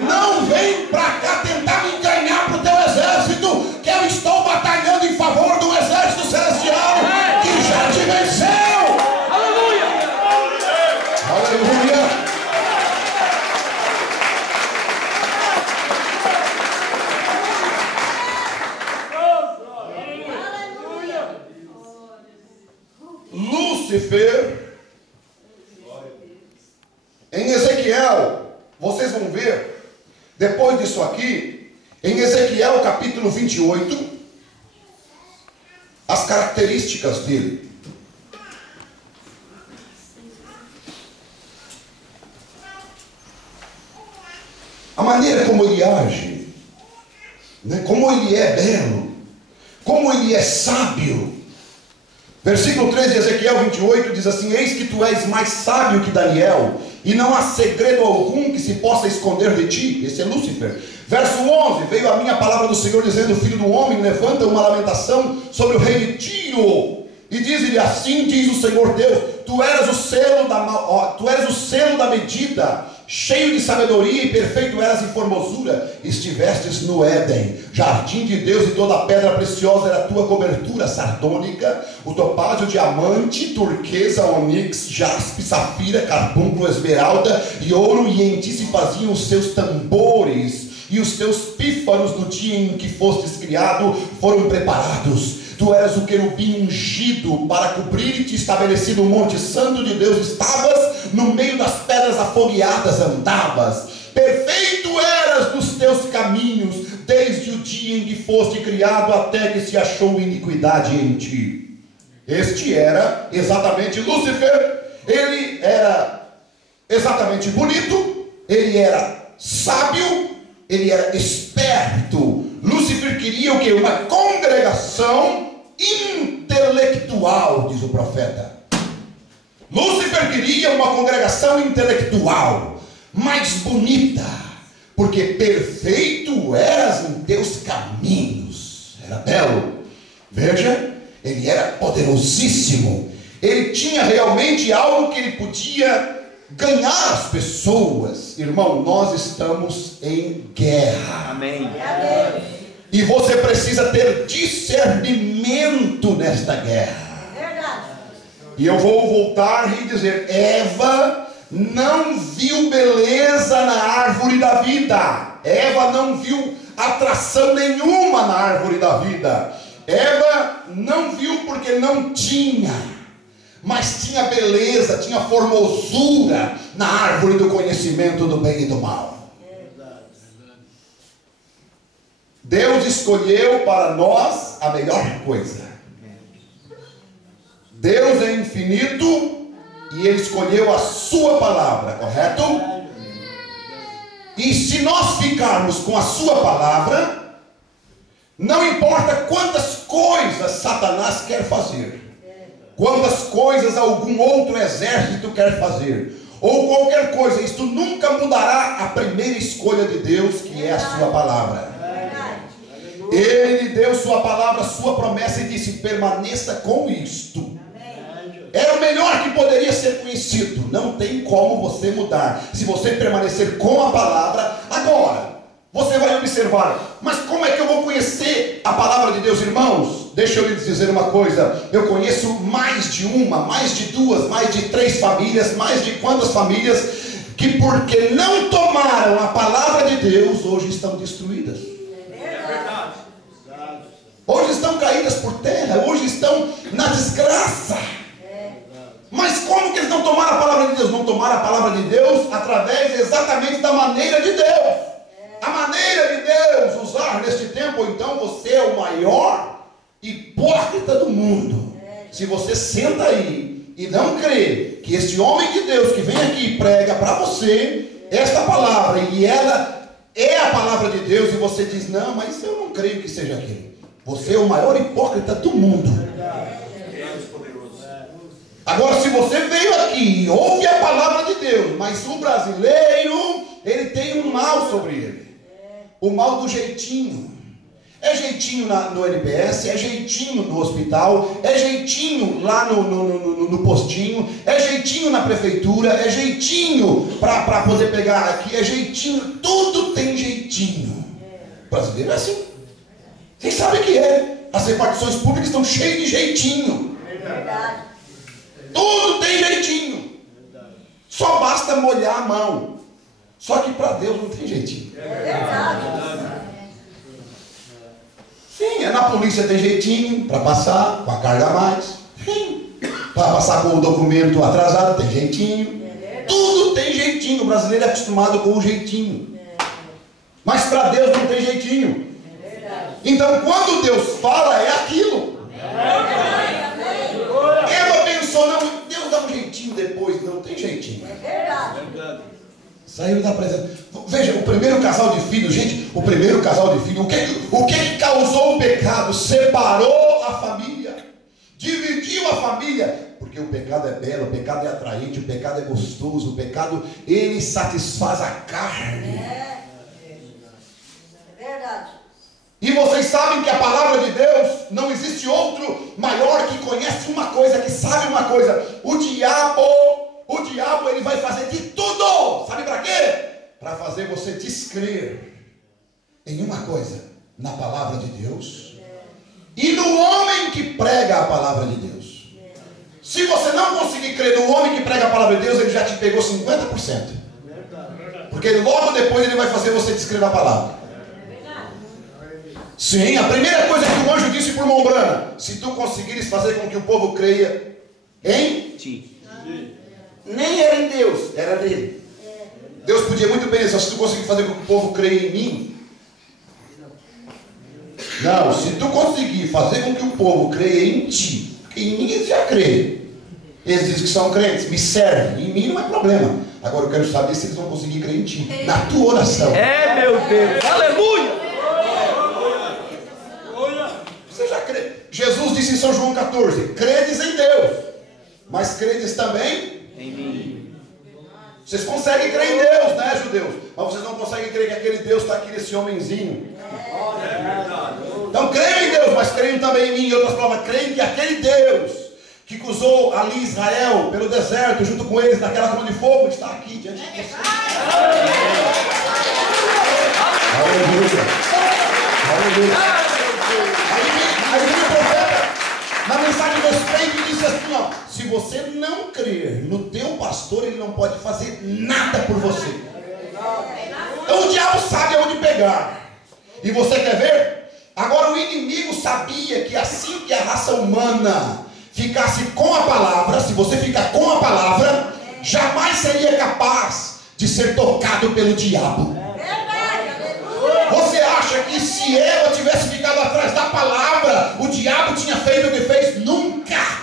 Não vem para cá tentar me enganar para o teu exército, que eu estou batalhando em favor do exército celestial que já te venceu. Aleluia. Aleluia. Lúcifer, em Ezequiel, vocês vão ver, depois disso aqui, em Ezequiel capítulo 28, as características dele. A maneira como ele age, né? Como ele é belo, como ele é sábio. Versículo 3 de Ezequiel 28 diz assim: eis que tu és mais sábio que Daniel, e não há segredo algum que se possa esconder de ti. Esse é Lúcifer. Verso 11: veio a minha palavra do Senhor dizendo: filho do homem, levanta uma lamentação sobre o rei de Tiro, e diz-lhe assim: diz o Senhor Deus, tu eras o selo da medida, cheio de sabedoria e perfeito eras em formosura, estivestes no Éden, jardim de Deus, e toda pedra preciosa era a tua cobertura, sardônica, o topázio, diamante, turquesa, onix, jaspe, safira, carbúnculo, esmeralda e ouro, e em ti se faziam os seus tambores, e os teus pífanos no dia em que fostes criado foram preparados. Tu eras o querubim ungido para cobrir-te, estabelecido no monte santo de Deus estavas, no meio das pedras afogueadas andavas. Perfeito eras nos teus caminhos, desde o dia em que foste criado até que se achou iniquidade em ti. Este era exatamente Lúcifer. Ele era exatamente bonito, ele era sábio, ele era esperto. Lúcifer queria o quê? Uma congregação intelectual, diz o profeta. Lúcifer queria uma congregação intelectual, mais bonita, porque perfeito eras em teus caminhos. Era belo. Veja, ele era poderosíssimo. Ele tinha realmente algo que ele podia ganhar as pessoas. Irmão, nós estamos em guerra. Amém. E você precisa ter discernimento nesta guerra. Verdade. E eu vou voltar e dizer: Eva não viu beleza na árvore da vida. Eva não viu atração nenhuma na árvore da vida. Eva não viu porque não tinha, mas tinha beleza, tinha formosura na árvore do conhecimento do bem e do mal. Deus escolheu para nós a melhor coisa. Deus é infinito e Ele escolheu a sua palavra, correto? E se nós ficarmos com a sua palavra, não importa quantas coisas Satanás quer fazer, quantas coisas algum outro exército quer fazer, ou qualquer coisa, isto nunca mudará a primeira escolha de Deus, que é a sua palavra. Ele deu sua palavra, sua promessa e disse: permaneça com isto. Era o melhor que poderia ser conhecido. Não tem como você mudar se você permanecer com a palavra. Agora, você vai observar: mas como é que eu vou conhecer a palavra de Deus, irmãos? Deixa eu lhes dizer uma coisa: eu conheço mais de uma, mais de duas, mais de 3 famílias, mais de quantas famílias que, porque não tomaram a palavra de Deus, hoje estão destruídas. Hoje estão caídas por terra, hoje estão na desgraça. Mas como que eles não tomaram a palavra de Deus? Não tomaram a palavra de Deus através exatamente da maneira de Deus. A maneira de Deus usar neste tempo. Então você é o maior hipócrita do mundo. Se você senta aí e não crê que este homem de Deus que vem aqui e prega para você esta palavra, e ela é a palavra de Deus, e você diz: não, mas eu não creio que seja aquilo. Você é o maior hipócrita do mundo. Agora, se você veio aqui e ouve a palavra de Deus, mas o brasileiro, ele tem um mal sobre ele. O mal do jeitinho. É jeitinho no NPS, é jeitinho no hospital, é jeitinho lá no postinho, é jeitinho na prefeitura, é jeitinho para poder pegar aqui, é jeitinho, tudo tem jeitinho. O brasileiro é assim. Vocês sabem que é. As repartições públicas estão cheias de jeitinho. Verdade. Tudo tem jeitinho. Só basta molhar a mão. Só que para Deus não tem jeitinho. Verdade. Sim, na polícia tem jeitinho para passar com a carga a mais. Sim, para passar com o documento atrasado tem jeitinho. Tudo tem jeitinho. O brasileiro é acostumado com o jeitinho. Mas para Deus não tem jeitinho. Então, quando Deus fala, é aquilo. Eva pensou: não, Deus dá um jeitinho depois. Não tem jeitinho. Saíram da presença. Veja, o primeiro casal de filhos, gente, o primeiro casal de filhos, o que causou o pecado? Separou a família, dividiu a família. Porque o pecado é belo, o pecado é atraente, o pecado é gostoso, o pecado, ele satisfaz a carne. É verdade. E vocês sabem que a palavra de Deus, não existe outro maior que conhece uma coisa, que sabe uma coisa. O diabo, ele vai fazer de tudo. Sabe para quê? Para fazer você descrer em uma coisa: na palavra de Deus e no homem que prega a palavra de Deus. Se você não conseguir crer no homem que prega a palavra de Deus, ele já te pegou 50%. Porque logo depois ele vai fazer você descrer na palavra. Sim, a primeira coisa que o anjo disse por mão brana: se tu conseguires fazer com que o povo creia em ti. Nem era em Deus, era nele. Deus podia muito bem dizer: se tu conseguir fazer com que o povo creia em mim. Não, se tu conseguir fazer com que o povo creia em ti, porque em mim eles já creem. Eles dizem que são crentes, me servem, em mim não é problema. Agora eu quero saber se eles vão conseguir crer em ti, na tua oração. É, meu Deus, aleluia! Você já crê? Jesus disse em São João 14: credes em Deus, mas credes também em mim. Vocês conseguem crer em Deus, né, judeus? Mas vocês não conseguem crer que aquele Deus está aqui nesse homenzinho. Então creiam em Deus, mas creiam também em mim. Em outras palavras, creem que aquele Deus que cruzou ali Israel pelo deserto, junto com eles naquela coluna de fogo, está aqui diante de vocês. Aleluia. Aleluia. não pode fazer nada por você. Então o diabo sabe aonde pegar. E você quer ver? Agora o inimigo sabia que assim que a raça humana ficasse com a palavra, se você ficar com a palavra, jamais seria capaz de ser tocado pelo diabo. Você acha que se Eva tivesse ficado atrás da palavra, o diabo tinha feito o que fez? Nunca!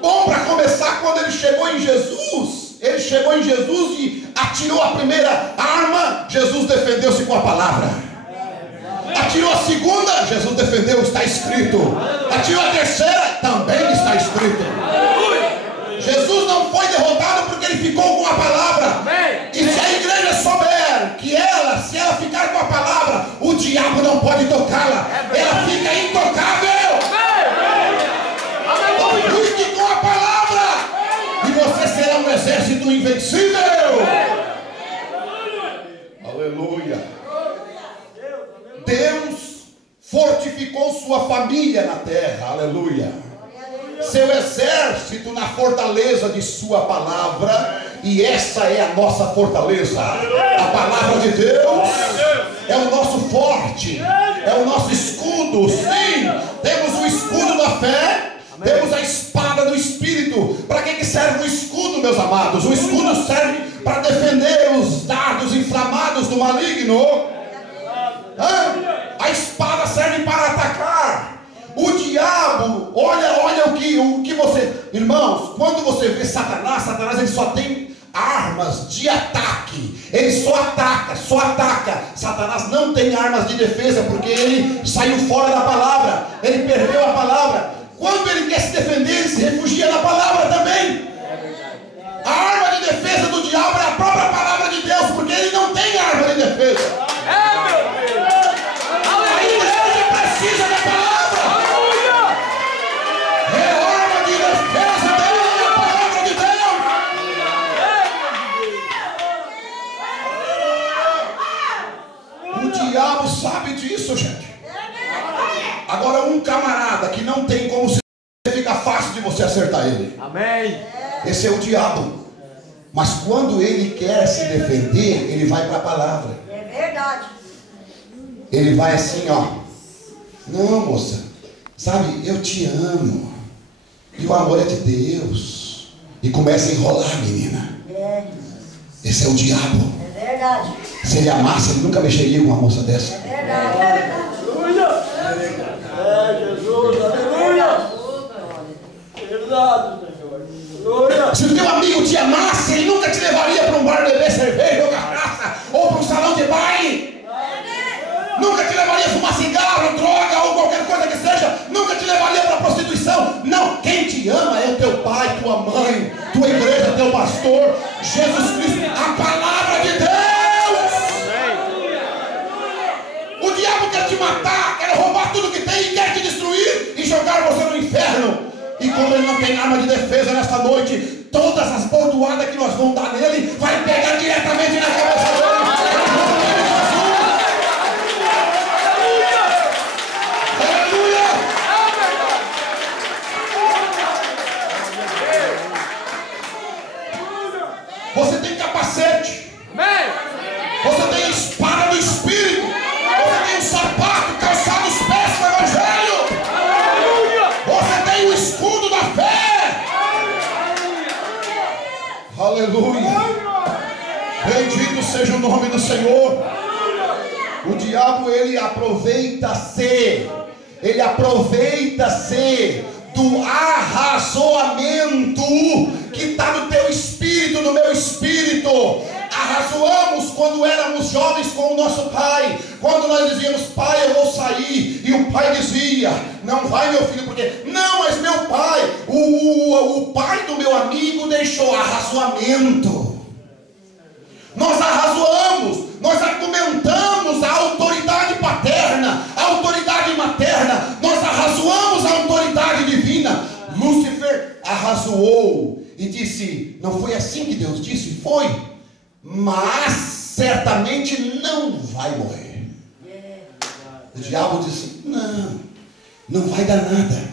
Bom, para começar, quando ele chegou em Jesus e atirou a primeira arma, Jesus defendeu-se com a palavra. Atirou a segunda, Jesus defendeu, está escrito. Atirou a terceira, também está escrito. Jesus não foi derrotado porque ele ficou com a palavra. E se a igreja souber que se ela ficar com a palavra, o diabo não pode tocá-la. Ela fica intocável. Fique com a palavra e você será um exército invencível. Aleluia. Deus fortificou sua família na terra. Aleluia. Seu exército na fortaleza de sua palavra. E essa é a nossa fortaleza. A palavra de Deus é o nosso forte, é o nosso escudo. Sim, temos o escudo da fé, temos a espada do Espírito. Para que serve o escudo, meus amados? O escudo serve para defender os dardos inflamados do maligno. A espada serve para atacar. O diabo, olha o que você... Irmãos, quando você vê Satanás ele só tem armas de ataque. Ele só ataca. Satanás não tem armas de defesa, porque ele saiu fora da palavra. Ele perdeu a palavra. Quando ele quer se defender, ele se refugia na palavra também. A arma de defesa do diabo é a própria palavra de Deus, porque ele não tem arma de defesa. A igreja precisa da palavra. O diabo sabe disso, gente. Agora um camarada que não tem como se... fica fácil de você acertar ele. Amém. Esse é o diabo. Mas quando ele quer se defender, ele vai para a palavra. É verdade. Ele vai assim, ó. Não, moça, sabe, eu te amo. E o amor é de Deus. E começa a enrolar, menina. Esse é o diabo. É verdade. Se ele amasse, ele nunca mexeria com uma moça dessa. É verdade. Aleluia. Jesus, aleluia. Verdade, Senhor. Se o teu amigo te amasse, ele nunca te levaria para um bar beber cerveja ou cachaça, ou para um salão de baile. Nunca te levaria a fumar cigarro, droga ou qualquer coisa que seja. Nunca te levaria para a prostituição. Não, quem te ama é o teu pai, tua mãe, tua igreja, teu pastor, Jesus Cristo, a palavra de Deus. O diabo quer te matar, quer roubar tudo que tem e quer te destruir e jogar você no inferno. E como ele não tem arma de defesa nesta noite, todas as bordoadas que nós vamos dar nele vai pegar diretamente na cabeça dele. Você tem capacete. Amém. Você tem a espada do Espírito. Você tem o sapato, calçado os pés do Evangelho. Aleluia. Você tem o escudo da fé. Aleluia. Bendito seja o nome do Senhor. O diabo, ele aproveita-se do arrazoamento que está no teu espírito, no meu espírito. Arrazoamos quando éramos jovens com o nosso pai, quando nós dizíamos: pai, eu vou sair, e o pai dizia: não vai, meu filho, porque não, mas meu pai, o pai do meu amigo deixou. Arrazoamento. Nós arrazoamos, nós argumentamos a autoridade paterna, a autoridade materna, nós arrazoamos a autoridade divina. Lúcifer arrazoou e disse: não foi assim que Deus disse? Foi, mas certamente não vai morrer. O diabo disse: não vai dar nada.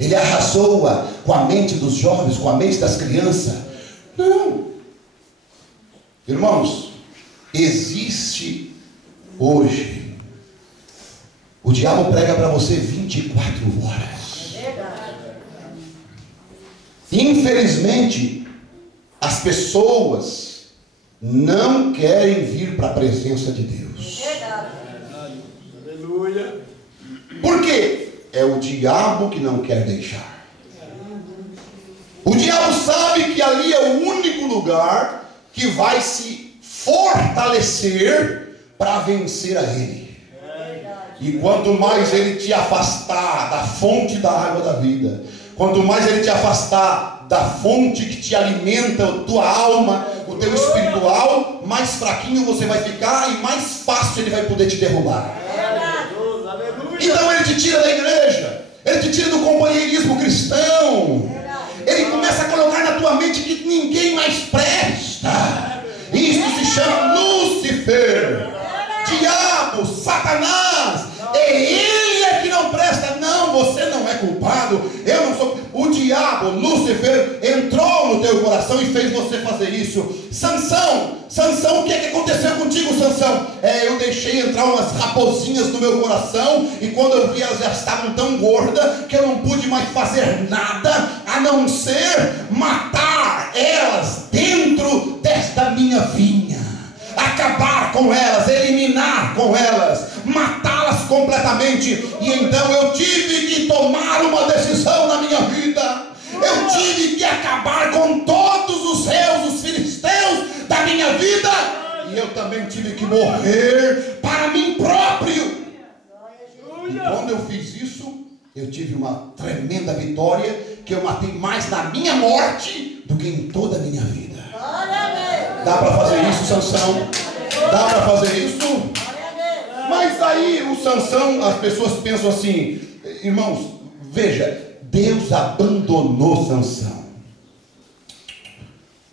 Ele arrasou com a mente dos jovens, com a mente das crianças. Não. Irmãos, existe hoje, o diabo prega para você 24 horas. É verdade. Infelizmente, as pessoas não querem vir para a presença de Deus. É verdade. Aleluia. Por quê? É o diabo que não quer deixar. O diabo sabe que ali é o único lugar que vai se fortalecer para vencer a ele. E quanto mais ele te afastar da fonte da água da vida, quanto mais ele te afastar da fonte que te alimenta a tua alma, o teu espiritual, mais fraquinho você vai ficar e mais fácil ele vai poder te derrubar. Jesus, aleluia. Então ele te tira da igreja, ele te tira do companheirismo cristão, ele começa a colocar na tua mente que ninguém mais presta. Isso se chama Lúcifer, diabo, Satanás. Ele é que não presta. Não, você não é culpado. Eu não sou. O diabo, Lúcifer, entrou no teu coração e fez você fazer isso. Sansão, o que aconteceu contigo, Sansão? Eu deixei entrar umas raposinhas no meu coração, e quando eu vi, elas já estavam tão gordas que eu não pude mais fazer nada a não ser matar elas dentro desta minha vinha, acabar com elas, eliminar com elas, matá-las completamente. E então eu tive que tomar uma decisão na minha vida. Eu tive que acabar com todos os reus, os filisteus da minha vida. E eu também tive que morrer para mim próprio. E quando eu fiz isso, eu tive uma tremenda vitória, que eu matei mais na minha morte do que em toda a minha vida. Dá para fazer isso, Sansão? Dá para fazer isso? Mas aí o Sansão, as pessoas pensam assim, irmãos, veja, Deus abandonou Sansão.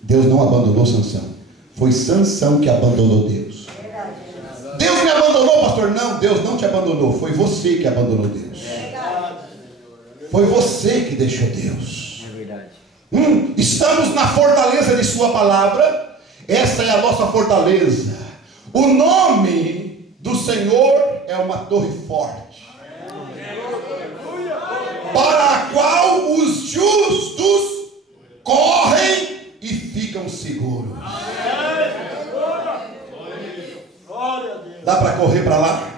Deus não abandonou Sansão. Foi Sansão que abandonou Deus. Deus me abandonou, pastor? Não, Deus não te abandonou. Foi você que abandonou Deus. Foi você que deixou Deus. Estamos na fortaleza de sua palavra. Essa é a nossa fortaleza. O nome do Senhor é uma torre forte, para a qual os justos correm e ficam seguros. Dá para correr para lá?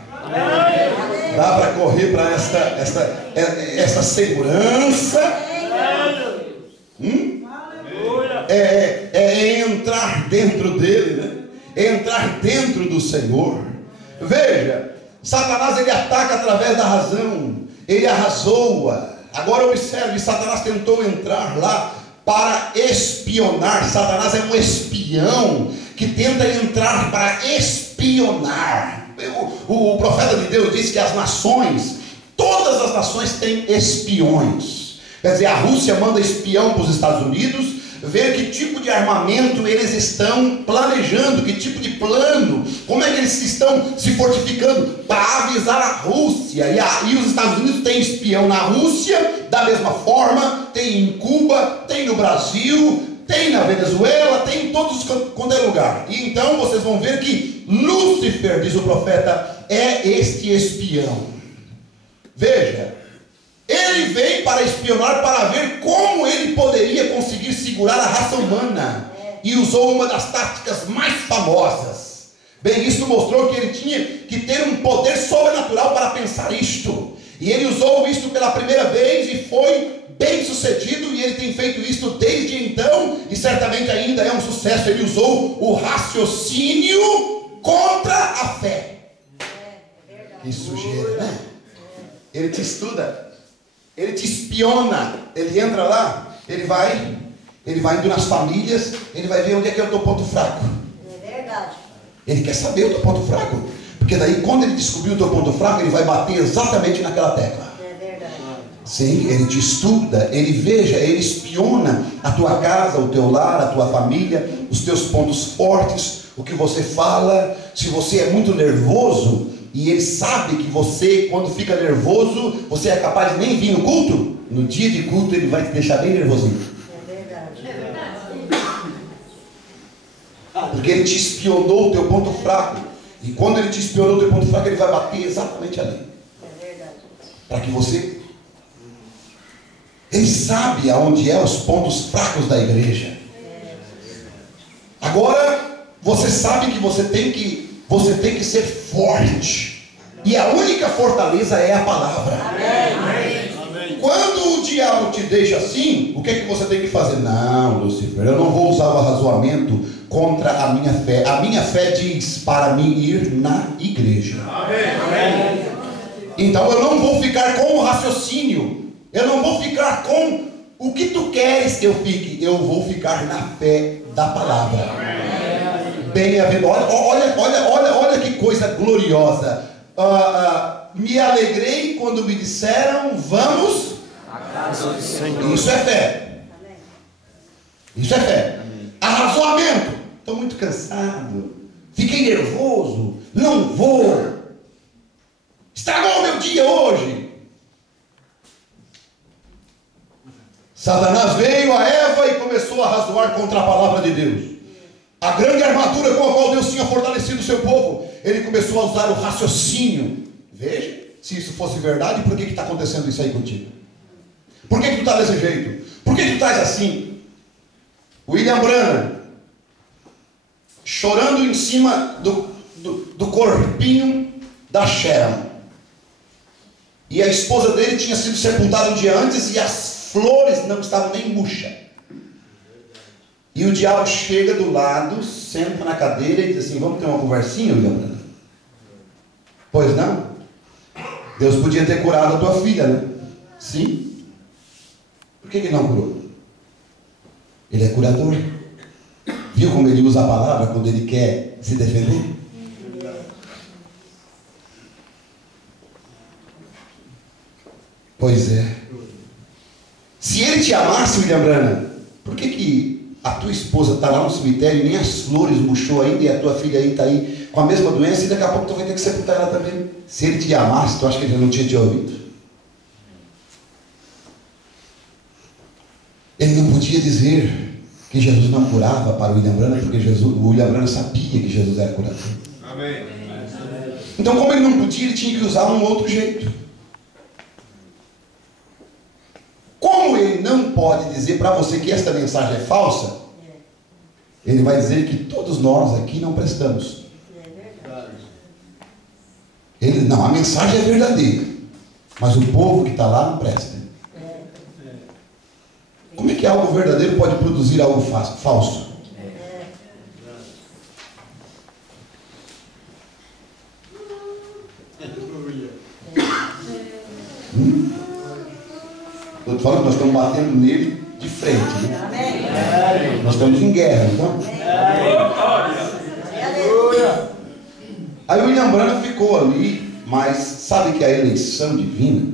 Dá para correr para esta segurança? É entrar dentro dele, né? É entrar dentro do Senhor. Veja, Satanás ele ataca através da razão, ele arrasou-a. Agora observe, Satanás tentou entrar lá para espionar. Satanás é um espião que tenta entrar para espionar. O profeta de Deus disse que as nações, todas as nações têm espiões. Quer dizer, a Rússia manda espião para os Estados Unidos, ver que tipo de armamento eles estão planejando, que tipo de plano, como é que eles estão se fortificando para avisar a Rússia. E os Estados Unidos têm espião na Rússia, da mesma forma, tem em Cuba, tem no Brasil, tem na Venezuela, tem em todos quanto é lugar. E então vocês vão ver que Lúcifer, diz o profeta, é este espião. Veja, ele veio para espionar, para ver como ele poderia conseguir segurar a raça humana, e usou uma das táticas mais famosas. Bem, isso mostrou que ele tinha que ter um poder sobrenatural para pensar isto, e ele usou isto pela primeira vez e foi bem sucedido, e ele tem feito isto desde então, e certamente ainda é um sucesso. Ele usou o raciocínio contra a fé. Que sujeira, né? Ele te estuda, ele te espiona, ele entra lá, ele vai indo nas famílias, ele vai ver onde é que é o teu ponto fraco. É verdade. Ele quer saber o teu ponto fraco, porque daí quando ele descobrir o teu ponto fraco, ele vai bater exatamente naquela tecla. É verdade. Sim, ele te estuda, ele veja, ele espiona a tua casa, o teu lar, a tua família, os teus pontos fortes, o que você fala. Se você é muito nervoso, e ele sabe que você, quando fica nervoso, você é capaz de nem vir no culto, no dia de culto ele vai te deixar bem nervosinho. É verdade. Porque ele te espionou o teu ponto fraco. E quando ele te espionou o teu ponto fraco, ele vai bater exatamente ali. É verdade. Para que você... Ele sabe aonde é os pontos fracos da igreja. Agora, você sabe que você tem que ser forte. E a única fortaleza é a palavra. Amém. Quando o diabo te deixa assim, o que é que você tem que fazer? Não, Lúcifer, eu não vou usar o arrazoamento contra a minha fé. A minha fé diz para mim ir na igreja. Amém. Então eu não vou ficar com o raciocínio. Eu não vou ficar com o que tu queres que eu fique. Eu vou ficar na fé da palavra. Bem-aventurado. Olha que coisa gloriosa. Me alegrei quando me disseram, vamos à casa do Senhor. Isso é fé. Isso é fé. Arrazoamento. Estou muito cansado. Fiquei nervoso. Não vou. Estragou o meu dia hoje. Satanás veio a Eva e começou a arrazoar contra a palavra de Deus. A grande armadura com a qual Deus tinha fortalecido o seu povo. Ele começou a usar o raciocínio. Veja, se isso fosse verdade, por que está acontecendo isso aí contigo? Por que tu está desse jeito? Por que tu estás assim? William Branham, chorando em cima do corpinho da Sharon. E a esposa dele tinha sido sepultada um dia antes e as flores não estavam nem murchas. E o diabo chega do lado, senta na cadeira e diz assim: vamos ter uma conversinha, William Branham? Pois não? Deus podia ter curado a tua filha, né? Sim. Por que ele não curou? Ele é curador. Viu como ele usa a palavra quando ele quer se defender? Pois é. Se ele te amasse, William Branham, por que a tua esposa está lá no cemitério e nem as flores murchou ainda e a tua filha aí está aí com a mesma doença e daqui a pouco tu vai ter que sepultar ela também? Se ele te amasse, tu acha que ele não tinha te ouvido? Ele não podia dizer que Jesus não curava para o William Branham, porque o William Branham sabia que Jesus era curador. Amém. Então, como ele não podia, ele tinha que usar um outro jeito. Como ele não pode dizer para você que esta mensagem é falsa, ele vai dizer que todos nós aqui não prestamos. Não, a mensagem é verdadeira, mas o povo que está lá não presta. Como é que algo verdadeiro pode produzir algo falso? Estou te falando, nós estamos batendo nele de frente, né? Nós estamos em guerra, então. Aí o William Branham ficou ali, mas sabe que a eleição divina,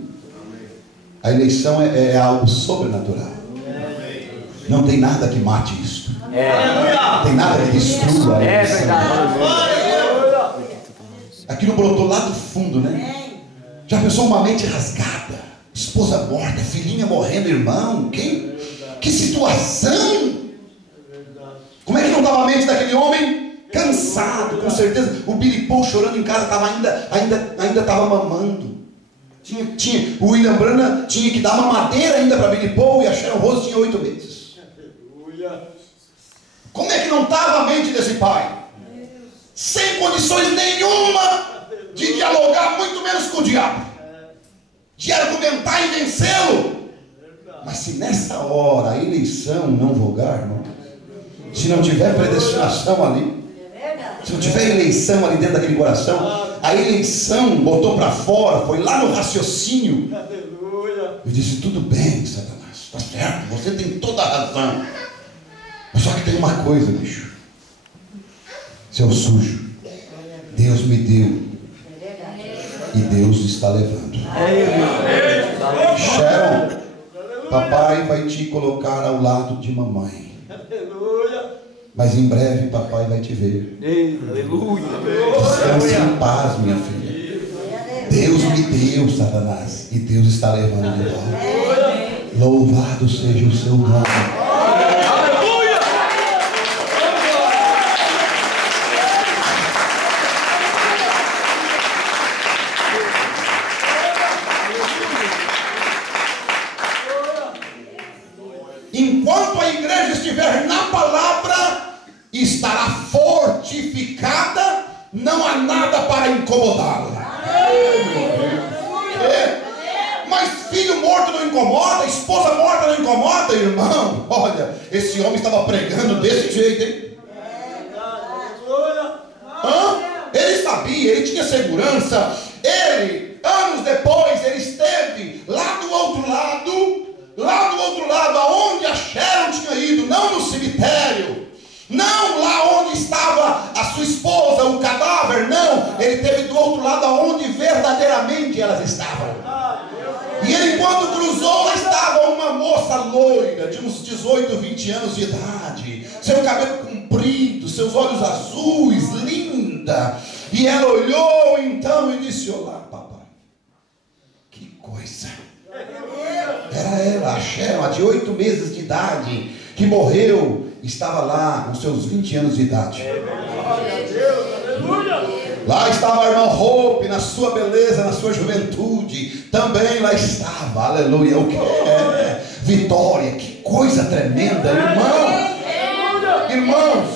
a eleição é algo sobrenatural. Não tem nada que mate isso. Não tem nada que destrua a eleição. Aquilo brotou lá do fundo, né? Já pensou uma mente rasgada? Esposa morta, filhinha morrendo, irmão? Que situação! Como é que não estava a mente daquele homem? Cansado, com certeza. O Billy Paul chorando em casa, ainda estava mamando. O William Branham tinha que dar mamadeira ainda para Billy Paul e a Sharon Rose tinha 8 meses. Como é que não estava a mente desse pai? Sem condições nenhuma de dialogar, muito menos com o diabo, de argumentar e vencê-lo. Mas se nessa hora a eleição não vogar, irmão, se não tiver predestinação ali, se não tiver eleição ali dentro daquele coração, a eleição botou para fora, foi lá no raciocínio. Eu disse: tudo bem, Satanás, está certo, você tem toda a razão. Mas só que tem uma coisa, bicho. Seu sujo, Deus me deu e Deus está levando. Sharon, papai vai te colocar ao lado de mamãe. Mas em breve papai vai te ver. Descanse em paz, minha filha. Deus me deu, Satanás, e Deus está levando de volta. Louvado seja o seu nome. fortificada, não há nada para incomodá-la. Mas filho morto não incomoda, esposa morta não incomoda, irmão. Olha, esse homem estava pregando desse jeito, hein? Ele sabia, ele tinha segurança. Ele, anos depois, ele esteve lá do outro lado, aonde a Sharon tinha ido, não no cemitério, não lá onde estava a sua esposa, o cadáver, não. Ele esteve do outro lado, aonde verdadeiramente elas estavam. E ele, quando cruzou, lá estava uma moça loira, de uns 18, 20 anos de idade, seu cabelo comprido, seus olhos azuis, linda. E ela olhou então e disse: olá, papai. Que coisa. Era ela, a Sharon, de 8 meses de idade, que morreu, estava lá com seus 20 anos de idade. Lá estava a irmã Hope, na sua beleza, na sua juventude. Também lá estava, aleluia. O que é? Vitória, que coisa tremenda, irmão. Irmãos,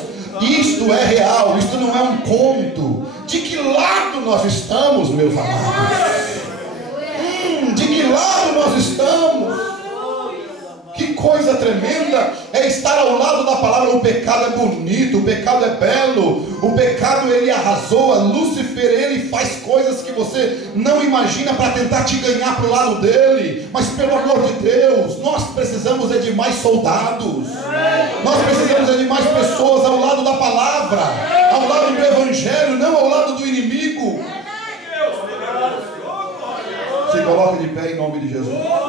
isto é real, isto não é um conto. De que lado nós estamos, meus amados? De que lado nós estamos? Que coisa tremenda é estar ao lado da palavra. O pecado é bonito, o pecado é belo, o pecado ele arrasou. A Lúcifer, ele faz coisas que você não imagina para tentar te ganhar para o lado dele. Mas pelo amor de Deus, nós precisamos de mais soldados, nós precisamos de mais pessoas ao lado da palavra, ao lado do evangelho, não ao lado do inimigo. Se coloque de pé em nome de Jesus.